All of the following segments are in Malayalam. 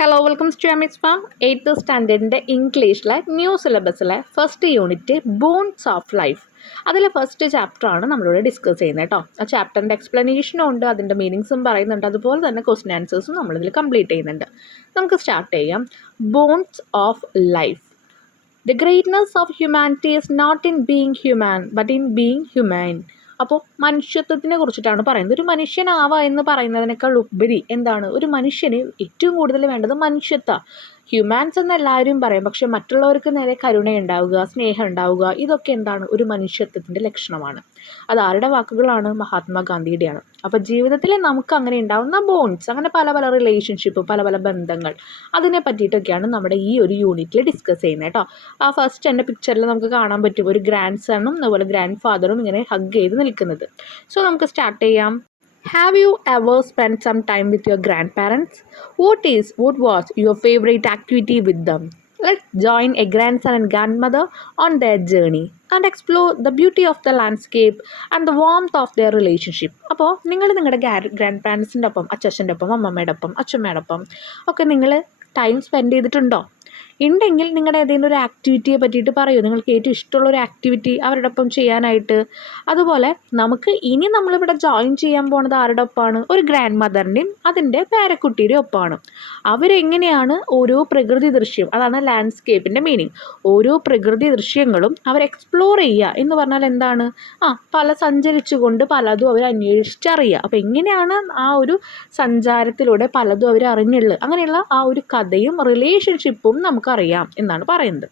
ഹലോ വെൽക്കം ടു എമിക്സ് ഫാം. 8th സ്റ്റാൻഡേർഡിൻ്റെ ഇംഗ്ലീഷിലെ ന്യൂ സിലബസിലെ first unit bones of life. അതിലെ ഫസ്റ്റ് ചാപ്റ്ററാണ് നമ്മളിവിടെ ഡിസ്കസ് ചെയ്യുന്നത് കേട്ടോ. ആ ചാപ്റ്ററിൻ്റെ എക്സ്പ്ലനേഷനും ഉണ്ട്, അതിൻ്റെ മീനിങ്സും പറയുന്നുണ്ട്, അതുപോലെ തന്നെ ക്വസ്റ്റ്യൻ ആൻസേഴ്സും നമ്മളിതിൽ കംപ്ലീറ്റ് ചെയ്യുന്നുണ്ട്. നമുക്ക് സ്റ്റാർട്ട് ചെയ്യാം. Bones of life. The greatness of humanity is not in being human but in being human. അപ്പോൾ മനുഷ്യത്വത്തിനെ കുറിച്ചിട്ടാണ് പറയുന്നത്. ഒരു മനുഷ്യനാവുക എന്ന് പറയുന്നതിനേക്കാൾ ഉപരി എന്താണ്, ഒരു മനുഷ്യന് ഏറ്റവും കൂടുതൽ വേണ്ടത് മനുഷ്യത്വ. ഹ്യൂമാൻസ് എന്ന് എല്ലാവരും പറയും, പക്ഷെ മറ്റുള്ളവർക്ക് നേരെ കരുണയുണ്ടാവുക, സ്നേഹം ഉണ്ടാവുക, ഇതൊക്കെ എന്താണ്, ഒരു മനുഷ്യത്വത്തിൻ്റെ ലക്ഷണമാണ്. അത് ആരുടെ വാക്കുകളാണ്? മഹാത്മാഗാന്ധിയുടെയാണ്. അപ്പോൾ ജീവിതത്തിൽ നമുക്ക് അങ്ങനെ ഉണ്ടാവുന്ന ബോൺസ്, അങ്ങനെ പല പല റിലേഷൻഷിപ്പ്, പല പല ബന്ധങ്ങൾ, അതിനെ പറ്റിയിട്ടൊക്കെയാണ് നമ്മുടെ ഈ ഒരു യൂണിറ്റിൽ ഡിസ്കസ് ചെയ്യുന്നത് കേട്ടോ. ആ ഫസ്റ്റ് എൻ്റെ പിക്ചറിൽ നമുക്ക് കാണാൻ പറ്റും ഒരു ഗ്രാൻഡ് സണ്ണും അതുപോലെ ഗ്രാൻഡ് ഫാദറും ഇങ്ങനെ ഹഗ് ചെയ്ത് നിൽക്കുന്നത്. സോ നമുക്ക് സ്റ്റാർട്ട് ചെയ്യാം. Have you ever spent some time with your grandparents? What was your favorite activity with them? Let's join a grandson and grandmother on their journey and explore the beauty of the landscape and the warmth of their relationship. അപ്പോൾ നിങ്ങൾ നിങ്ങളുടെ ഗ്രാൻഡ് പാരൻസിൻ്റെ ഒപ്പം, അച്ഛൻ്റെ ഒപ്പം, അമ്മമ്മയുടെ ഒപ്പം, അച്ഛമ്മയുടെ ഒപ്പം ഒക്കെ നിങ്ങൾ ടൈം സ്പെൻഡ് ചെയ്തിട്ടുണ്ടോ? ഉണ്ടെങ്കിൽ നിങ്ങളുടെ ഏതെങ്കിലും ഒരു ആക്ടിവിറ്റിയെ പറ്റിയിട്ട് പറയൂ. നിങ്ങൾക്ക് ഏറ്റവും ഇഷ്ടമുള്ളൊരു ആക്ടിവിറ്റി അവരുടെ ഒപ്പം ചെയ്യാനായിട്ട്. അതുപോലെ നമുക്ക് ഇനി നമ്മളിവിടെ ജോയിൻ ചെയ്യാൻ പോണത് ആരുടെ ഒപ്പമാണ്? ഒരു ഗ്രാൻഡ് മദറിൻ്റെയും അതിൻ്റെ പേരക്കുട്ടിയുടെയും ഒപ്പമാണ്. അവരെങ്ങനെയാണ് ഓരോ പ്രകൃതി ദൃശ്യം, അതാണ് ലാൻഡ്സ്കേപ്പിൻ്റെ മീനിങ്. ഓരോ പ്രകൃതി ദൃശ്യങ്ങളും അവർ എക്സ്പ്ലോർ ചെയ്യുക എന്ന് പറഞ്ഞാൽ എന്താണ്? പല സഞ്ചരിച്ചുകൊണ്ട് പലതും അവർ അന്വേഷിച്ചറിയുക. അപ്പോൾ എങ്ങനെയാണ് ആ ഒരു സഞ്ചാരത്തിലൂടെ പലതും അവർ അറിഞ്ഞുള്ളത്, അങ്ങനെയുള്ള ആ ഒരു കഥയും റിലേഷൻഷിപ്പും നമുക്കറിയാം എന്നാണ് പറയുന്നത്.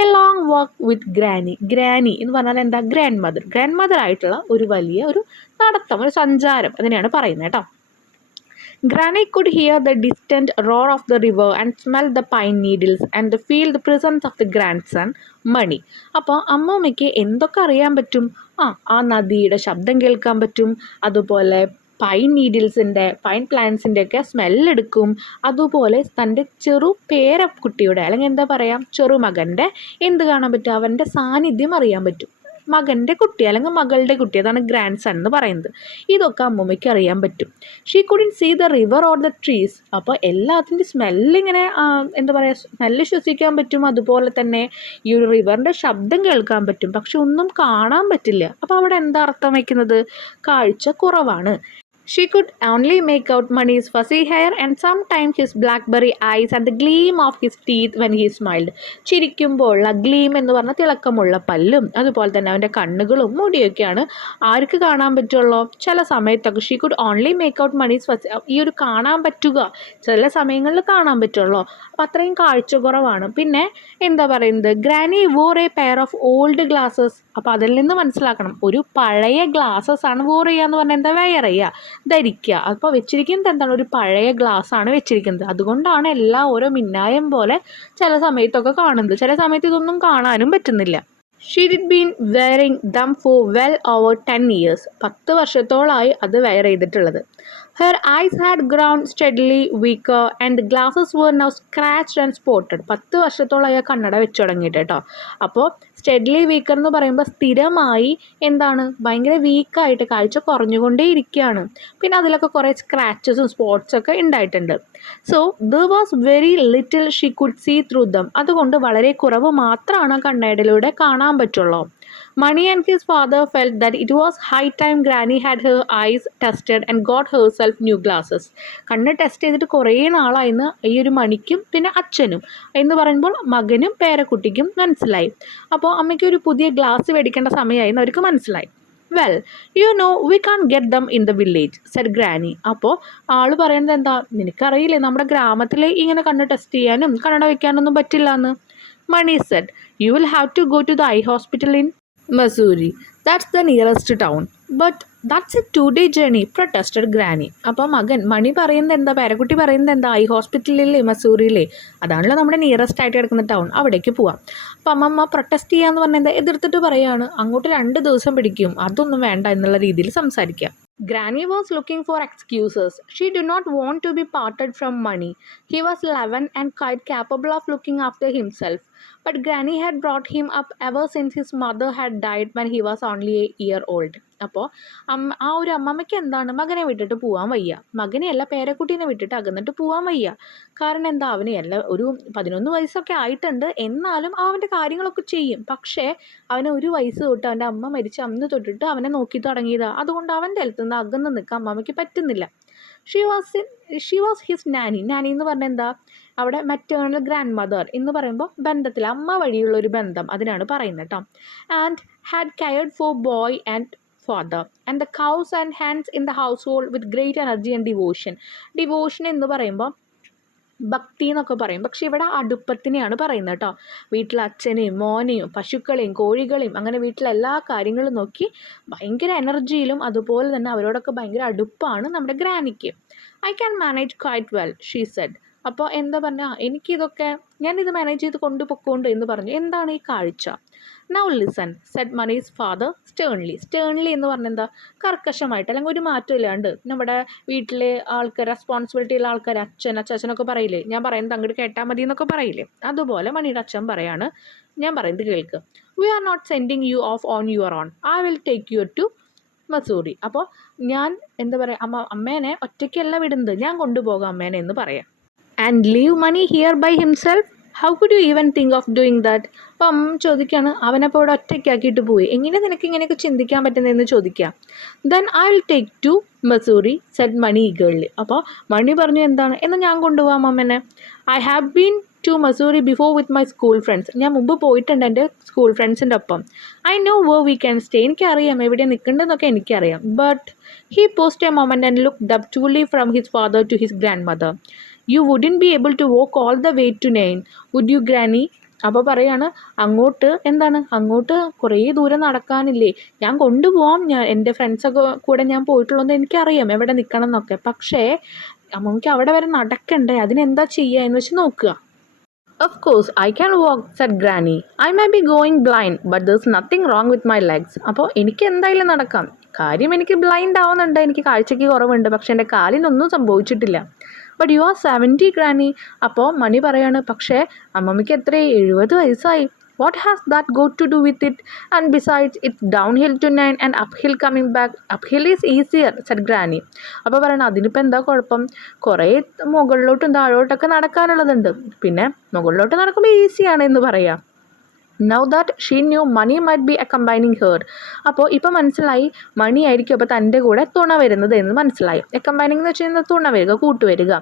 A long walk with granny. Granny എന്ന് പറഞ്ഞാൽ എന്താ? ഗ്രാൻഡ് മദർ ആയിട്ടുള്ള ഒരു വലിയ ഒരു നടത്തം, ഒരു സഞ്ചാരം, അതിനെയാണ് പറയുന്നത് കേട്ടോ. Granny could hear the distant roar of the river and smell the pine needles and feel the presence of the grandson, Mani. അപ്പോൾ അമ്മൂമ്മയ്ക്ക് എന്തൊക്കെ അറിയാൻ പറ്റും? ആ നദിയുടെ ശബ്ദം കേൾക്കാൻ പറ്റും, അതുപോലെ പൈൻ പ്ലാന്റ്സിൻ്റെ ഒക്കെ സ്മെല്ലെടുക്കും, അതുപോലെ തൻ്റെ പേരക്കുട്ടിയുടെ അല്ലെങ്കിൽ എന്താ പറയുക, ചെറുമകൻ്റെ എന്ത് കാണാൻ പറ്റും? അവൻ്റെ സാന്നിധ്യം അറിയാൻ പറ്റും. മകൻ്റെ കുട്ടി അല്ലെങ്കിൽ മകളുടെ കുട്ടി, അതാണ് ഗ്രാൻഡ് സൺ എന്ന് പറയുന്നത്. ഇതൊക്കെ അമ്മൂമ്മയ്ക്ക് അറിയാൻ പറ്റും. She couldn't see the river or the trees. അപ്പോൾ എല്ലാത്തിൻ്റെ സ്മെല്ലിങ്ങനെ എന്താ പറയുക, സ്മെല്ല് ശ്വസിക്കാൻ പറ്റും, അതുപോലെ തന്നെ ഈ ഒരു റിവറിൻ്റെ ശബ്ദം കേൾക്കാൻ പറ്റും, പക്ഷെ ഒന്നും കാണാൻ പറ്റില്ല. അപ്പോൾ അവിടെ എന്താ അർത്ഥം വയ്ക്കുന്നത്? കാഴ്ച കുറവാണ്. She could only make out Mani's fuzzy hair and sometimes his blackberry eyes and the gleam of his teeth when he smiled. ചിരിക്കുമ്പോൾ ഗ്ലീം എന്ന് പറഞ്ഞാൽ തിളക്കമുള്ള പല്ലും അതുപോലെ തന്നെ അവൻ്റെ കണ്ണുകളും മുടിയൊക്കെയാണ് ആർക്ക് കാണാൻ പറ്റുള്ളൂ? ചില സമയത്തൊക്കെ. She could only make out money's fuzzy, ഈ ഒരു കാണാൻ പറ്റുക ചില സമയങ്ങളിൽ കാണാൻ പറ്റുള്ളൂ. അപ്പോൾ അത്രയും കാഴ്ച കുറവാണ്. പിന്നെ എന്താ പറയുന്നത്? Granny war A pair of old glasses. അപ്പോൾ അതിൽ നിന്ന് മനസ്സിലാക്കണം, ഒരു പഴയ ഗ്ലാസസ് ആണ് വോർ ചെയ്യുക എന്ന് പറഞ്ഞാൽ എന്താ? വെയർ ചെയ്യുക, ധരിക്കുക. അപ്പോൾ വെച്ചിരിക്കുന്നത് എന്താണ്? ഒരു പഴയ ഗ്ലാസ് ആണ് വെച്ചിരിക്കുന്നത്. അതുകൊണ്ടാണ് എല്ലാം ഓരോ മിന്നായം പോലെ ചില സമയത്തൊക്കെ കാണുന്നത്. ചില സമയത്ത് ഇതൊന്നും കാണാനും പറ്റുന്നില്ല. She did been wearing them for well over 10 years. 10 വർഷത്തോളമായി അത് വെയർ ചെയ്തിട്ടുള്ളത്. Her eyes had grown steadily weaker and the glasses were now scratched and spotted. 10 വർഷത്തോളമായി കണ്ണട വെച്ച് തുടങ്ങിയിട്ട് കേട്ടോ. അപ്പോൾ സ്റ്റെഡ്ലി വീക്കർ എന്ന് പറയുമ്പോൾ സ്ഥിരമായി എന്താണ്, ഭയങ്കര വീക്കായിട്ട് കാഴ്ച കുറഞ്ഞുകൊണ്ടേ ഇരിക്കുകയാണ്. പിന്നെ അതിലൊക്കെ കുറേ സ്ക്രാച്ചസും സ്പോട്ട്സൊക്കെ ഉണ്ടായിട്ടുണ്ട്. So there was very little she could see through them. അതുകൊണ്ട് വളരെ കുറവ് മാത്രമാണ് കണ്ണടയിലൂടെ കാണാൻ പറ്റുള്ളൂ. Mani and his father felt that it was high time Granny had her eyes tested and got herself new glasses. കണ്ണ് ടെസ്റ്റ് ചെയ്തിട്ട് കുറേ നാളായിന്ന് ഈ ഒരു മണിക്കും പിന്നെ അച്ഛനും എന്ന് പറയുമ്പോൾ മകനും പേരക്കുട്ടിക്കും മനസ്സിലായി. അപ്പോൾ അമ്മയ്ക്ക് ഒരു പുതിയ ഗ്ലാസ് മേടിക്കേണ്ട സമയമായിന്ന് അവർക്ക് മനസ്സിലായി. Well you know we can get them in the village said granny. അപ്പോൾ ആൾ പറയുന്നത് എന്താ? നിനക്കറിയില്ലേ നമ്മുടെ ഗ്രാമത്തിൽ ഇങ്ങനെ കണ്ണ് ടെസ്റ്റ് ചെയ്യാനും കണ്ണട വയ്ക്കാനൊന്നും പറ്റില്ല എന്ന്. Mani said, you will have to go to the eye hospital in Missouri. That's the nearest town. But that's a 2-day journey, protested Granny. അപ്പോൾ മണി പറയുന്നത് എന്താ, പേരക്കുട്ടി പറയുന്നത് എന്താ? ഐ ഹോസ്പിറ്റലിലെ മസൂറിയിലെ, അതാണല്ലോ നമ്മുടെ നിയറസ്റ്റ് ആയിട്ട് കിടക്കുന്ന ടൗൺ, അവിടേക്ക് പോവാം. അപ്പം അമ്മമ്മ പ്രൊട്ടസ്റ്റ് ചെയ്യാന്ന് പറഞ്ഞാൽ എന്താ, എതിർത്തിട്ട് പറയുകയാണ് അങ്ങോട്ട് 2 ദിവസം പിടിക്കും, അതൊന്നും വേണ്ട എന്നുള്ള രീതിയിൽ സംസാരിക്കാം. Granny was looking for excuses. She did not want to be parted from Mani. He was 11 and quite capable of looking after himself. But Granny had brought him up ever since his mother had died when he was only a year old. അപ്പോൾ ആ ഒരു അമ്മമ്മയ്ക്ക് എന്താണ് മകനെ വിട്ടിട്ട് പോകാൻ വയ്യ. മകനെയല്ല, പേരക്കുട്ടീനെ വിട്ടിട്ട് അകന്നിട്ട് പോകാൻ വയ്യ. കാരണം എന്താ, അവന് ഒരു 11 വയസ്സൊക്കെ ആയിട്ടുണ്ട്. എന്നാലും അവൻ്റെ കാര്യങ്ങളൊക്കെ ചെയ്യും. പക്ഷേ അവന് 1 വയസ്സ് തൊട്ട് അവൻ്റെ അമ്മ മരിച്ച അന്ന് തൊട്ടിട്ട് അവനെ നോക്കി തുടങ്ങിയതാണ്. അതുകൊണ്ട് അവൻ്റെ അടുത്ത് നിന്ന് അകന്ന് നിൽക്കാൻ അമ്മമ്മയ്ക്ക് പറ്റുന്നില്ല. She was his Nani. Nani എന്ന് പറഞ്ഞാൽ എന്താ, അവിടെ മെറ്റേണൽ ഗ്രാൻഡ് മദർ എന്ന് പറയുമ്പോൾ ബന്ധത്തിൽ അമ്മ വഴിയുള്ള ഒരു ബന്ധം, അതിനാണ് പറയുന്നത് കേട്ടോ. And had cared four boy and father and the cows and hens in the household with great energy and devotion. Devotion എന്ന് പറയുമ്പോൾ ഭക്തി എന്നൊക്കെ പറയും. പക്ഷെ ഇവിടെ അടുപ്പത്തിനെയാണ് പറയുന്നത് കേട്ടോ. വീട്ടിലെ അച്ഛനെയും മോനെയും പശുക്കളെയും കോഴികളെയും അങ്ങനെ വീട്ടിലെ എല്ലാ കാര്യങ്ങളും നോക്കി ഭയങ്കര എനർജിയിലും അതുപോലെ തന്നെ അവരോടൊക്കെ ഭയങ്കര അടുപ്പാണ് നമ്മുടെ ഗ്രാനിക്ക്. I can manage quite well she said. അപ്പോൾ എന്താ പറഞ്ഞാൽ, ഞാനിത് മാനേജ് ചെയ്ത് കൊണ്ടുപോയിക്കൊണ്ട് എന്ന് പറഞ്ഞു. എന്താണ് ഈ കാഴ്ച? Now listen said Mani's father sternly. Sternly എന്ന് പറഞ്ഞാൽ എന്താ, കർക്കശമായിട്ട്, അല്ലെങ്കിൽ ഒരു മാറ്റം ഇല്ലാണ്ട്. നമ്മുടെ വീട്ടിലെ ആൾക്കാർ, റെസ്പോൺസിബിലിറ്റി ഉള്ള ആൾക്കാർ, അച്ഛനൊക്കെ പറയില്ലേ, ഞാൻ പറയുന്നത് അങ്ങോട്ട് കേട്ടാൽ മതി എന്നൊക്കെ പറയില്ലേ, അതുപോലെ മണിയുടെ അച്ഛൻ പറയാണ്, ഞാൻ പറയുന്നത് കേൾക്ക്. We are not sending you off on your own, I will take you to Mussoorie. അപ്പോൾ ഞാൻ എന്താ പറയുക, അമ്മേനെ ഒറ്റയ്ക്കല്ല വിടുന്നത്, ഞാൻ കൊണ്ടുപോകാം അമ്മേനെ എന്ന് പറയാം. And leave money here by himself, how could you even think of doing that. അപ്പോൾ അമ്മ ചോദിക്കുകയാണ്, അവനപ്പോൾ ഇവിടെ ഒറ്റയ്ക്കാക്കിയിട്ട് പോയി, എങ്ങനെ നിനക്ക് ഇങ്ങനെയൊക്കെ ചിന്തിക്കാൻ പറ്റുന്നതെന്ന് ചോദിക്കുക. Then I will take to Mussoorie said Mani eagerly. അപ്പോൾ മണി പറഞ്ഞു, എന്താണ്, എന്നാൽ ഞാൻ കൊണ്ടുപോകാം അമ്മേനെ. I have been to Mussoorie before with my school friends. ഞാൻ മുമ്പ് പോയിട്ടുണ്ട് എൻ്റെ സ്കൂൾ ഫ്രണ്ട്സിൻ്റെ ഒപ്പം. I know where we can stay. എനിക്കറിയാം എവിടെ നിൽക്കേണ്ടതെന്നൊക്കെ എനിക്കറിയാം. But he paused a moment and looked up truly from his father to his grandmother. You wouldn't be able to walk all the way to Nain, would you, Granny? അപ്പോൾ പറയാണ്, അങ്ങോട്ട് കുറേ ദൂരം നടക്കാനില്ലേ, ഞാൻ കൊണ്ടുപോകാം, എൻ്റെ ഫ്രണ്ട്സൊക്കെ കൂടെ ഞാൻ പോയിട്ടുള്ളതെന്ന് എനിക്കറിയാം എവിടെ നിൽക്കണം എന്നൊക്കെ. പക്ഷേ അമ്മയ്ക്ക് അവിടെ വരെ നടക്കണ്ടേ, അതിനെന്താ ചെയ്യുക എന്ന് വെച്ച് നോക്കുക. Of course, I can walk, said Granny. I may be going blind, but there's nothing wrong with my legs. അപ്പോൾ എനിക്ക് എന്തായാലും നടക്കാം. കാര്യം എനിക്ക് ബ്ലൈൻഡ് ആവുന്നുണ്ട്, എനിക്ക് കാഴ്ചയ്ക്ക് കുറവുണ്ട്, പക്ഷെ എൻ്റെ കാലിനൊന്നും സംഭവിച്ചിട്ടില്ല. But you are 70, granny. അപ്പോൾ മണി പറയാണ്, പക്ഷേ അമ്മമ്മയ്ക്ക് എത്രയായി, 70 വയസ്സായി. What has that got to do with it? And besides it's down hill to nine and up hill coming back. Up hill is easier, said granny. അപ്പോൾ പറയണം, അതിനിപ്പോൾ എന്താ കുഴപ്പം, കുറേ മുകളിലോട്ടും താഴോട്ടൊക്കെ നടക്കാനുള്ളതുണ്ട്, പിന്നെ മുകളിലോട്ട് നടക്കുമ്പോൾ ഈസിയാണ് എന്ന് പറയാം. Now that she knew Mani might be accompanying her. അപ്പോൾ ഇപ്പോൾ മനസ്സിലായി, മണിയായിരിക്കും അപ്പോൾ തൻ്റെ കൂടെ തുണ വരുന്നത് എന്ന് മനസ്സിലായി. അക്കമ്പൈനിങ് എന്ന് വെച്ച് കഴിഞ്ഞാൽ തുണ വരിക, കൂട്ടുവരിക.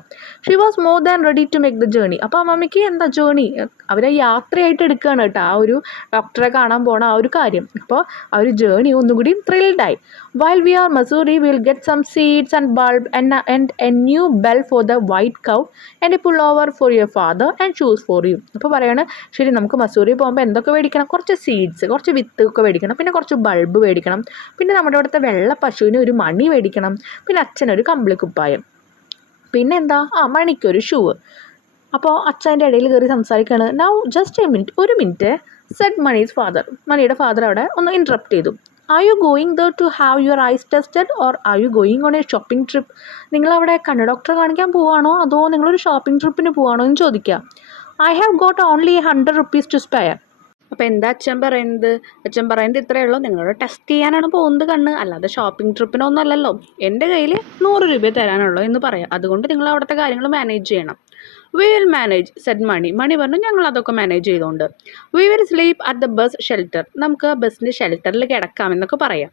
She was more than ready to make the journey. അപ്പോൾ അമ്മമ്മയ്ക്ക് എന്താ ജേണി, അവരെ യാത്രയായിട്ട് എടുക്കുകയാണ് കേട്ടോ, ആ ഒരു ഡോക്ടറെ കാണാൻ പോണ ആ ഒരു കാര്യം. അപ്പോൾ ആ ഒരു ജേണി ഒന്നുകൂടി ത്രിൽഡായി. While we are Mussoorie will get some seeds and bulb and a new bell for the white cow and a pullover for your father and shoes for you. അപ്പോൾ പറയാണ്, ശരി നമുക്ക് മസൂറി പോകുമ്പോൾ എന്തൊക്കെ മേടിക്കണം, കുറച്ച് സീഡ്സ്, കുറച്ച് വിത്ത് ഒക്കെ മേടിക്കണം, പിന്നെ കുറച്ച് ബൾബ് മേടിക്കണം, പിന്നെ നമ്മുടെ ഇവിടുത്തെ വെള്ള പശുവിന് ഒരു മണി മേടിക്കണം, പിന്നെ അച്ഛനൊരു കമ്പിളിക്കുപ്പായം, പിന്നെ എന്താ, മണിക്കൊരു ഷൂ. അപ്പോൾ അച്ഛൻ്റെ ഇടയിൽ കയറി സംസാരിക്കുകയാണ്. നൗ ജസ്റ്റ് ഒരു മിനിറ്റ് സെഡ് മണീസ് ഫാദർ. മണിയുടെ ഫാദർ അവിടെ ഒന്ന് ഇൻറ്ററപ്റ്റ് ചെയ്തു. Are you going there to have your eyes tested or are you going on a shopping trip? നിങ്ങളവിടെ കണ്ണ് ഡോക്ടറെ കാണിക്കാൻ പോവുകയാണോ അതോ നിങ്ങളൊരു ഷോപ്പിംഗ് ട്രിപ്പിന് പോവുകയാണോ എന്ന് ചോദിക്കുക. I have got only 100 rupees to spare. അപ്പോൾ എന്താ അച്ഛൻ പറയുന്നത്? അച്ഛൻ പറയുന്നത് ഇത്രയേ ഉള്ളൂ, നിങ്ങളോട് ടെസ്റ്റ് ചെയ്യാനാണ് പോകുന്നത് കണ്ണ്, അല്ലാതെ ഷോപ്പിംഗ് ട്രിപ്പിനൊന്നും അല്ലല്ലോ. എൻ്റെ കയ്യിൽ 100 രൂപ തരാനുള്ളൂ എന്ന് പറയാം, അതുകൊണ്ട് നിങ്ങൾ അവിടുത്തെ കാര്യങ്ങൾ മാനേജ് ചെയ്യണം. We will manage, said Mani. Mani പറഞ്ഞു, ഞങ്ങൾ അതൊക്കെ മാനേജ് ചെയ്തുകൊണ്ട്. We will sleep at the bus shelter. നമുക്ക് ബസ്സിൻ്റെ ഷെൽട്ടറിൽ കിടക്കാമെന്നൊക്കെ പറയാം.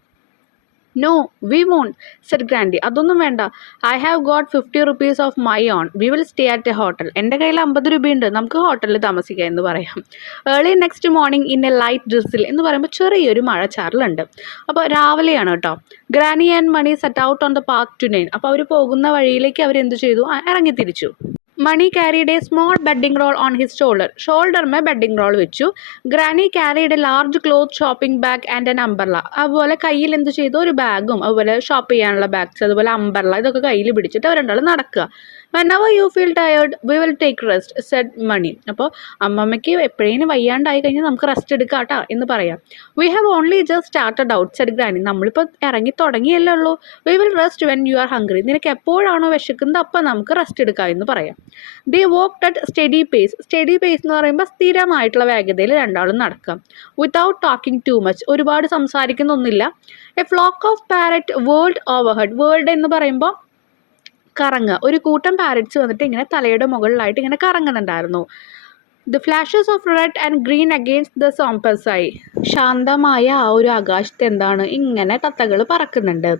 No we won't, said granny. അതൊന്നും വേണ്ട. I have got 50 rupees of my own. We will stay at a hotel. എൻ്റെ കയ്യിൽ 50 രൂപയുണ്ട്, നമുക്ക് ഹോട്ടലിൽ താമസിക്കാം എന്ന് പറയാം. Early next morning in a light drizzle എന്ന് പറയുമ്പോൾ ചെറിയൊരു മഴച്ചാറലുണ്ട്. അപ്പോൾ രാവിലെയാണ് കേട്ടോ. Granny and Mani set out on the path to nine. അപ്പോൾ അവർ പോകുന്ന വഴിയിലേക്ക് അവരെന്ത് ചെയ്തു, ഇറങ്ങി തിരിച്ചു. Mani carried a small bedding roll on his ഷോൾഡറിമേ ബെഡിംഗ് റോൾ വെച്ചു. Granny carried a large cloth shopping bag and an umbrella. അതുപോലെ കയ്യിൽ എന്ത് ചെയ്തു, ഒരു ബാഗും അതുപോലെ ഷോപ്പ് ചെയ്യാനുള്ള ബാഗ്സ് അതുപോലെ അംബർല ഇതൊക്കെ കയ്യിൽ പിടിച്ചിട്ട് അവർ രണ്ടാളും നടക്കുക. whenever you feel tired we will take rest said മണി. അപ്പോൾ അമ്മമ്മയ്ക്ക് എപ്പോഴേലും വയ്യാണ്ടായി കഴിഞ്ഞാൽ നമുക്ക് റെസ്റ്റ് എടുക്കാം കേട്ടോ എന്ന് പറയാം. we have only just started out said granny. നമ്മളിപ്പോൾ ഇറങ്ങി തുടങ്ങിയല്ലേ ഉള്ളൂ. we will rest when you are hungry. നിനക്ക് എപ്പോഴാണോ വിശക്കുന്നത് അപ്പം നമുക്ക് റെസ്റ്റ് എടുക്കാം എന്ന് പറയാം. they walked at steady pace. steady pace എന്ന് പറയുമ്പോൾ സ്ഥിരമായിട്ടുള്ള വേഗതയിൽ രണ്ടാളും നടക്കാം. without talking too much. ഒരുപാട് സംസാരിക്കുന്നൊന്നുമില്ല. a flock of parrot whirled overhead. whirled എന്ന് പറയുമ്പോൾ കറങ്ങുക. ഒരു കൂട്ടം പാരറ്റ്സ് വന്നിട്ട് ഇങ്ങനെ തലയുടെ മുകളിലായിട്ട് ഇങ്ങനെ കറങ്ങുന്നുണ്ടായിരുന്നു. The flashes of red and green against the സോംപസായി. ശാന്തമായ ആ ഒരു ആകാശത്ത് എന്താണ് ഇങ്ങനെ തത്തകൾ പറക്കുന്നുണ്ട്.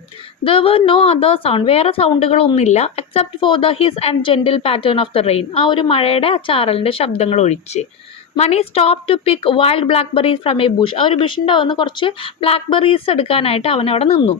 there were no other sound. വേറെ സൗണ്ടുകളൊന്നുമില്ല except for the hiss and gentle pattern of the rain. ആ ഒരു മഴയുടെ ചാറലിൻ്റെ ശബ്ദങ്ങൾ ഒഴിച്ച്. Mani stop to pick wild blackberries from a bush. ആ ഒരു ബുഷിൻ്റെ വന്ന് കുറച്ച് ബ്ലാക്ക്ബെറീസ് എടുക്കാനായിട്ട് അവൻ അവിടെ നിന്നു.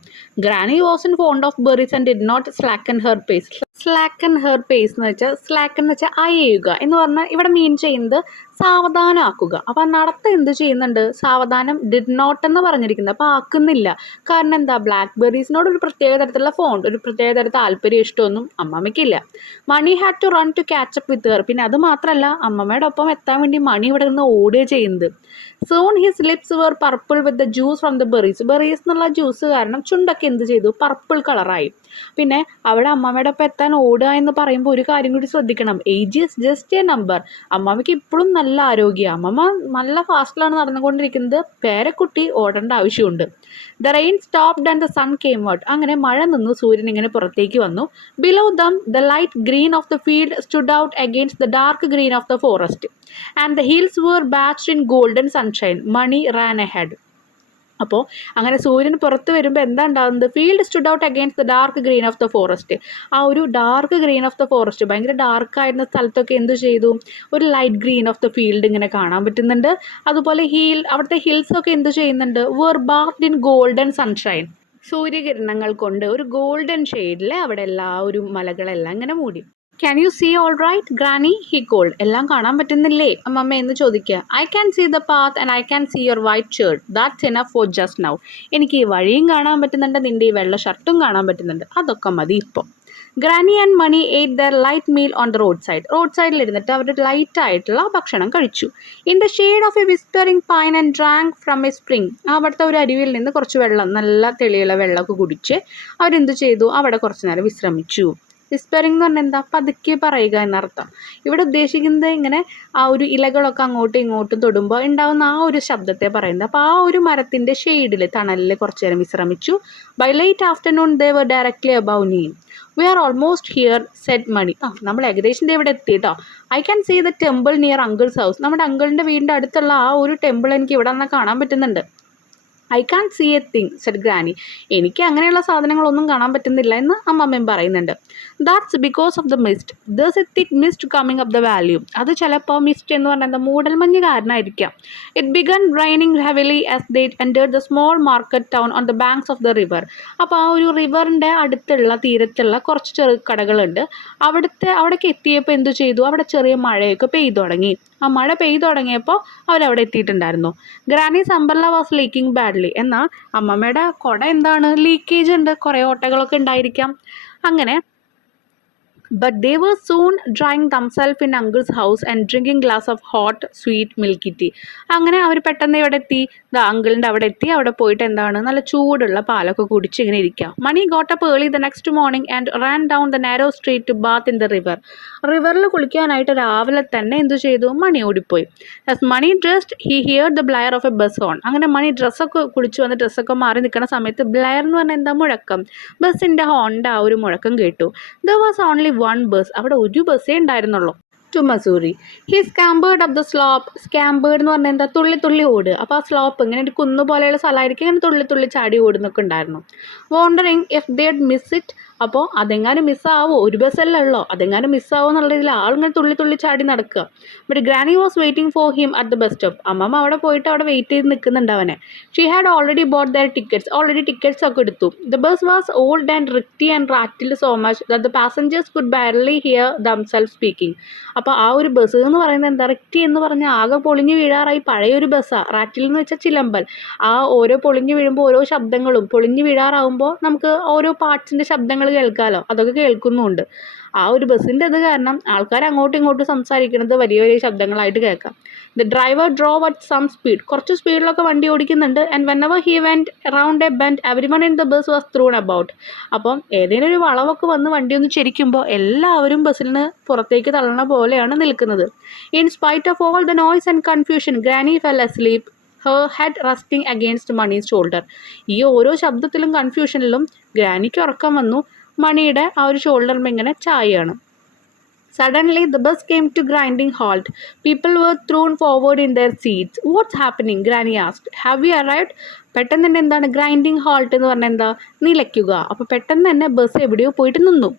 Granny wasn't fond of berries and did not slacken her pace. Slacken her pace എന്ന് വെച്ചാൽ സ്ലാക്കൻ എന്ന് വെച്ചാൽ അയയുക എന്ന് പറഞ്ഞാൽ ഇവിടെ മീൻ ചെയ്യുന്നത് സാവധാനമാക്കുക. അപ്പോൾ നടത്ത എന്ത് ചെയ്യുന്നുണ്ട്, സാവധാനം ഡിഡ് നോട്ട് എന്ന് പറഞ്ഞിരിക്കുന്നത്. അപ്പോൾ ആക്കുന്നില്ല. കാരണം എന്താ, ബ്ലാക്ക്ബെറീസിനോട് ഒരു പ്രത്യേക തരത്തിലുള്ള ഫോണ്ട്, ഒരു പ്രത്യേക തരത്തിൽ താല്പര്യം ഇഷ്ടമൊന്നും അമ്മമ്മയ്ക്കില്ല. Mani had to run to catch up with her. പിന്നെ അത് മാത്രമല്ല അമ്മമ്മയുടെ ഒപ്പം എത്താൻ വേണ്ടി മണി ഇവിടെ നിന്ന് ഓടുക ചെയ്യുന്നത്. Soon his lips were purple with the juice from the berries. Berries എന്നുള്ള ജ്യൂസ് കാരണം ചുണ്ടൊക്കെ എന്ത് ചെയ്തു, പർപ്പിൾ കളറായി. പിന്നെ അവിടെ അമ്മമ്മയുടെ ഒപ്പം എത്താൻ ഓടുക എന്ന് പറയുമ്പോൾ ഒരു കാര്യം കൂടി ശ്രദ്ധിക്കണം. Age is just a number. അമ്മമ്മയ്ക്ക് ഇപ്പോഴും നല്ല ആരോഗ്യമാണ്. അമ്മമ്മ നല്ല ഫാസ്റ്റിലാണ് നടന്നുകൊണ്ടിരിക്കുന്നത്. പേരക്കുട്ടി ഓടേണ്ട ആവശ്യമുണ്ട്. The rain stopped and the sun came out. അങ്ങനെ മഴ നിന്നു, സൂര്യൻ ഇങ്ങനെ പുറത്തേക്ക് വന്നു. Below them the light green of the field stood out against the dark green of the forest and the hills were bathed in golden sunshine. Mani ran ahead. അപ്പോൾ അങ്ങനെ സൂര്യൻ പുറത്ത് വരുമ്പോൾ എന്താ ഉണ്ടാകുന്നത്, field stood out against the dark green of the forest. ആ ഒരു dark green of the forest, ഭയങ്കര ഡാർക്കായിരുന്ന സ്ഥലത്തൊക്കെ എന്ത് ചെയ്തു, ഒരു light green of the field ഇങ്ങനെ കാണാൻ പറ്റുന്നുണ്ട്. അതുപോലെ അവിടുത്തെ ഹിൽസൊക്കെ എന്ത് ചെയ്യുന്നുണ്ട്, were bathed in golden sunshine. സൂര്യകിരണങ്ങൾ കൊണ്ട് ഒരു ഗോൾഡൻ ഷെയ്ഡിൽ അവിടെ ഒരു മലകളെല്ലാം ഇങ്ങനെ മൂടി. Can you see all right granny he called. എല്ലാം കാണാൻ പറ്റുന്നില്ലേ അമ്മമ്മ എന്ന് ചോദിക്കുക. I can see the path and I can see your white shirt. That's enough for just now. എനിക്ക് ഈ വഴിയും കാണാൻ പറ്റുന്നുണ്ട്, നിൻ്റെ ഈ വെള്ള ഷർട്ടും കാണാൻ പറ്റുന്നുണ്ട്, അതൊക്കെ മതി ഇപ്പോൾ. Granny and Mani ate their light meal on the road side. Road സൈഡിൽ ഇരുന്നിട്ട് അവർ ലൈറ്റ് ആയിട്ടുള്ള ഭക്ഷണം കഴിച്ചു. In the shade of a whispering pine and drank from a spring. അവിടുത്തെ ഒരു അരുവിയിൽ നിന്ന് കുറച്ച് വെള്ളം, നല്ല തെളിയുള്ള വെള്ളമൊക്കെ കുടിച്ച് അവരെന്ത് ചെയ്തു, അവിടെ കുറച്ച് നേരം വിശ്രമിച്ചു. വിസ്പറിംഗ് എന്ന് പറഞ്ഞാൽ എന്താ, പതുക്കെ പറയുക എന്നർത്ഥം. ഇവിടെ ഉദ്ദേശിക്കുന്നത് ഇങ്ങനെ ആ ഒരു ഇലകളൊക്കെ അങ്ങോട്ടും ഇങ്ങോട്ടും തൊടുമ്പോൾ ഉണ്ടാകുന്ന ആ ഒരു ശബ്ദത്തെ പറയുന്നത്. അപ്പോൾ ആ ഒരു മരത്തിൻ്റെ ഷെയ്ഡിൽ, തണലിൽ കുറച്ച് നേരം വിശ്രമിച്ചു. By late afternoon they were directly above knee. We are almost here said Mani. നമ്മൾ ഏകദേശം ഇവിടെ എത്തി കേട്ടോ. I can see the temple near uncle's house. നമ്മുടെ അങ്കിളിൻ്റെ വീടിൻ്റെ അടുത്തുള്ള ആ ഒരു ടെമ്പിൾ എനിക്ക് ഇവിടെ നിന്ന് കാണാൻ പറ്റുന്നുണ്ട്. I can see a thing said granny. എനിക്ക് അങ്ങനെയുള്ള സാധനങ്ങളൊന്നും കാണാൻ പറ്റുന്നില്ല എന്ന് അമ്മമ്മയും പറയുന്നുണ്ട്. That's because of the mist. There's a thick mist coming up the valley. അത് ചിലപ്പോൾ മിസ്റ്റ് എന്ന് പറഞ്ഞാൽ മൂടൽമഞ്ഞ് കാരണമായിരിക്കാം. It began raining heavily as they entered the small market town on the banks of the river. അപ്പോൾ ആ ഒരു റിവറിൻ്റെ അടുത്തുള്ള തീരത്തുള്ള കുറച്ച് ചെറു കടകളുണ്ട്. അവിടേക്ക് എത്തിയപ്പോൾ എന്തു ചെയ്തു, അവിടെ ചെറിയ മഴയൊക്കെ പെയ്തു തുടങ്ങി. ആ മഴ പെയ്തു തുടങ്ങിയപ്പോൾ അവരവിടെ എത്തിയിട്ടുണ്ടായിരുന്നു. Granny's umbrella was leaking badly. എന്നാൽ അമ്മമ്മയുടെ കുട എന്താണ്, ലീക്കേജ് ഉണ്ട്, കുറേ ഓട്ടകളൊക്കെ ഉണ്ടായിരിക്കാം. അങ്ങനെ but they were soon drying themselves in uncle's house and drinking glass of hot sweet milky tea. അങ്ങനെ അവർ പെട്ടെന്ന് ഇവിടെ എത്തി, അങ്കിളിൻ്റെ അവിടെ എത്തി. അവിടെ പോയിട്ട് എന്താണ്, നല്ല ചൂടുള്ള പാലൊക്കെ കുടിച്ച് ഇങ്ങനെ ഇരിക്കുക. Mani got up early the next morning and ran down the narrow street to bathe in the river. റിവറിൽ കുളിക്കാനായിട്ട് രാവിലെ തന്നെ എന്തു ചെയ്തു, മണി ഓടിപ്പോയി. As Mani dressed he heard the blare of a bus horn. അങ്ങനെ മണി ഡ്രസ്സൊക്കെ കുളിച്ച് വന്ന് ഡ്രസ്സൊക്കെ മാറി നിൽക്കുന്ന സമയത്ത് ബ്ലയർ എന്ന് പറഞ്ഞാൽ എന്താ, മുഴക്കം, ബസ്സിൻ്റെ ഹോണിൻ്റെ ആ ഒരു മുഴക്കം കേട്ടു. There was only one bus. അവിടെ ഒരു ബസ്സേ ഉണ്ടായിരുന്നുള്ളൂ. To Mussoorie. He scampered up the slope. Scampered എന്ന് പറഞ്ഞാൽ എന്താ, തുള്ളി തുള്ളി ഓടുക. അപ്പോൾ ആ സ്ലോപ്പ് ഇങ്ങനെ ഒരു കുന്നു പോലെയുള്ള സ്ഥലമായിരിക്കും, ഇങ്ങനെ തുള്ളി തുള്ളി ചാടി ഓടുന്നൊക്കെ ഉണ്ടായിരുന്നു. Wondering if they'd miss it. അപ്പോൾ അതെങ്ങാനും മിസ്സാവോ, ഒരു ബസ്സല്ലേ ഉള്ളോ, അതെങ്ങാനും മിസ്സാവോ എന്നുള്ള ഇതിൽ ആളിങ്ങനെ തുള്ളി തുള്ളി ചാടി നടക്കുക. But granny was waiting for him at the bus stop. അമ്മമ്മ അവിടെ പോയിട്ട് അവിടെ വെയിറ്റ് ചെയ്ത് നിൽക്കുന്നുണ്ട് അവനെ. She had already bought their tickets. Already tickets ഒക്കെ എടുത്തു. The bus was old and rickety and rattled so much that the passengers could barely hear themselves speaking. അപ്പോൾ ആ ഒരു ബസ് എന്ന് പറയുന്നത് എന്താ, റിക്റ്റി എന്ന് പറഞ്ഞാൽ ആകെ പൊളിഞ്ഞ് വീഴാറായി പഴയൊരു ബസ്സാണ്. റാറ്റിൽ എന്ന് വെച്ചാൽ ചിലമ്പൽ. ആ ഓരോ പൊളിഞ്ഞ് വീഴുമ്പോൾ ഓരോ ശബ്ദങ്ങളും പൊളിഞ്ഞ് വീഴാറാവുമ്പോൾ നമുക്ക് ഓരോ പാർട്സിൻ്റെ ശബ്ദങ്ങൾ കേൾക്കാമല്ലോ, അതൊക്കെ കേൾക്കുന്നുമുണ്ട്. ആ ഒരു ബസ്സിൻ്റെ ഇത് കാരണം ആൾക്കാർ അങ്ങോട്ടും ഇങ്ങോട്ടും സംസാരിക്കുന്നത് വലിയ വലിയ ശബ്ദങ്ങളായിട്ട് കേൾക്കാം. The driver drove at some speed, കുറച്ച് സ്പീഡിലൊക്കെ വണ്ടി ഓടിക്കുന്നുണ്ട്. And whenever he went around a bend everyone in the bus was thrown about. അപ്പം ഏതെങ്കിലും ഒരു വളവൊക്കെ വന്ന് വണ്ടി ഒന്ന് ചെരിക്കുമ്പോൾ എല്ലാവരും ബസ്സിൽ നിന്ന് പുറത്തേക്ക് തള്ളണ പോലെയാണ് നിൽക്കുന്നത്. In spite of all the noise and confusion granny fell asleep, her head resting against Mani's shoulder. ഈ ഓരോ ശബ്ദത്തിലും കൺഫ്യൂഷനിലും ഗ്രാനിക്ക് ഉറക്കം വന്നു. മണിയുടെ ആ ഒരു ഷോൾഡറിൽ ഇങ്ങനെ ചായയാണ്. Suddenly, the bus came to grinding halt. People were thrown forward in their seats. What's happening? Granny asked. Have we arrived? പെട്ടെന്ന് തന്നെ എന്താണ് ഗ്രൈൻഡിങ് ഹാൾട്ട് എന്ന് പറഞ്ഞാൽ എന്താ, നിലയ്ക്കുക. അപ്പോൾ പെട്ടെന്ന് തന്നെ ബസ് എവിടെയോ പോയിട്ട് നിന്നു.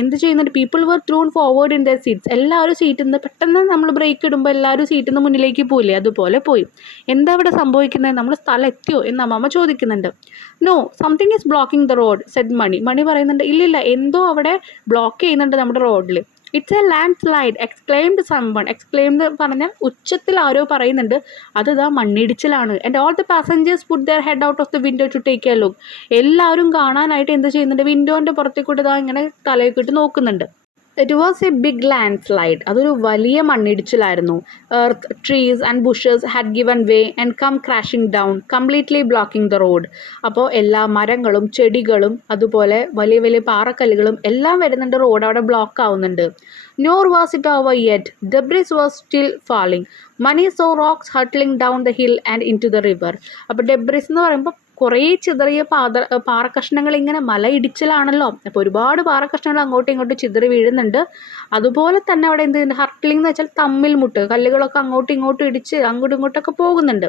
എന്ത് ചെയ്യുന്നുണ്ട്, people were thrown forward in their seats. എല്ലാവരും സീറ്റിൽ നിന്ന് പെട്ടെന്ന് നമ്മൾ ബ്രേക്ക് ഇടുമ്പോൾ എല്ലാവരും സീറ്റിൽ നിന്ന് മുന്നിലേക്ക് പോയില്ലേ, അതുപോലെ പോയി. എന്താ ഇവിടെ സംഭവിക്കുന്നത്, നമ്മൾ സ്ഥലം എത്തിയോ എന്ന് അമ്മമ്മ ചോദിക്കുന്നുണ്ട്. No, something is blocking the road said Mani. Mani പറയുന്നുണ്ട്, ഇല്ലില്ല, എന്തോ അവിടെ ബ്ലോക്ക് ചെയ്യുന്നുണ്ട് നമ്മുടെ റോഡിൽ. It's a landslide exclaimed someone. Exclaimed പറഞ്ഞാൽ ഉച്ചത്തിൽ ആരോ പറയുന്നുണ്ട്, അതിതാ മണ്ണിടിച്ചിലാണ്. And all the passengers put their head out of the window to take a look. എല്ലാവരും കാണാനായിട്ട് എന്ത് ചെയ്യുന്നുണ്ട്, വിൻഡോൻ്റെ പുറത്തേക്കൂട്ട് ഇതാ ഇങ്ങനെ തലയൊക്കെ നോക്കുന്നുണ്ട്. It was a big landslide. അതൊരു വലിയ മണ്ണിടിച്ചിലായിരുന്നു. Earth, trees and bushes had given way and come crashing down, completely blocking the road. അപ്പോൾ എല്ലാ മരങ്ങളും ചെടികളും അതുപോലെ വലിയ വലിയ പാറക്കല്ലുകളും എല്ലാം വരുന്നുണ്ട്, റോഡ് അവിടെ ബ്ലോക്ക് ആവുന്നുണ്ട്. Nor was it over yet, debris was still falling. Mani saw rocks hurtling down the hill and into the river. അപ്പോൾ ഡെബ്രിസ് എന്ന് പറയുമ്പോൾ കുറേ ചിതറിയ പാറക്കഷ്ണങ്ങൾ, ഇങ്ങനെ മലയിടിച്ചിലാണല്ലോ, അപ്പോൾ ഒരുപാട് പാറക്കഷ്ണങ്ങൾ അങ്ങോട്ടും ഇങ്ങോട്ടും ചിതറി വീഴുന്നുണ്ട്. അതുപോലെ തന്നെ അവിടെ എന്ത് ചെയ്യുന്നുണ്ട്, ഹർട്ട്ലിംഗ് എന്ന് വെച്ചാൽ തമ്മിൽ മുട്ട്, കല്ലുകളൊക്കെ അങ്ങോട്ടും ഇങ്ങോട്ടും ഇടിച്ച് അങ്ങോട്ടും ഇങ്ങോട്ടൊക്കെ പോകുന്നുണ്ട്.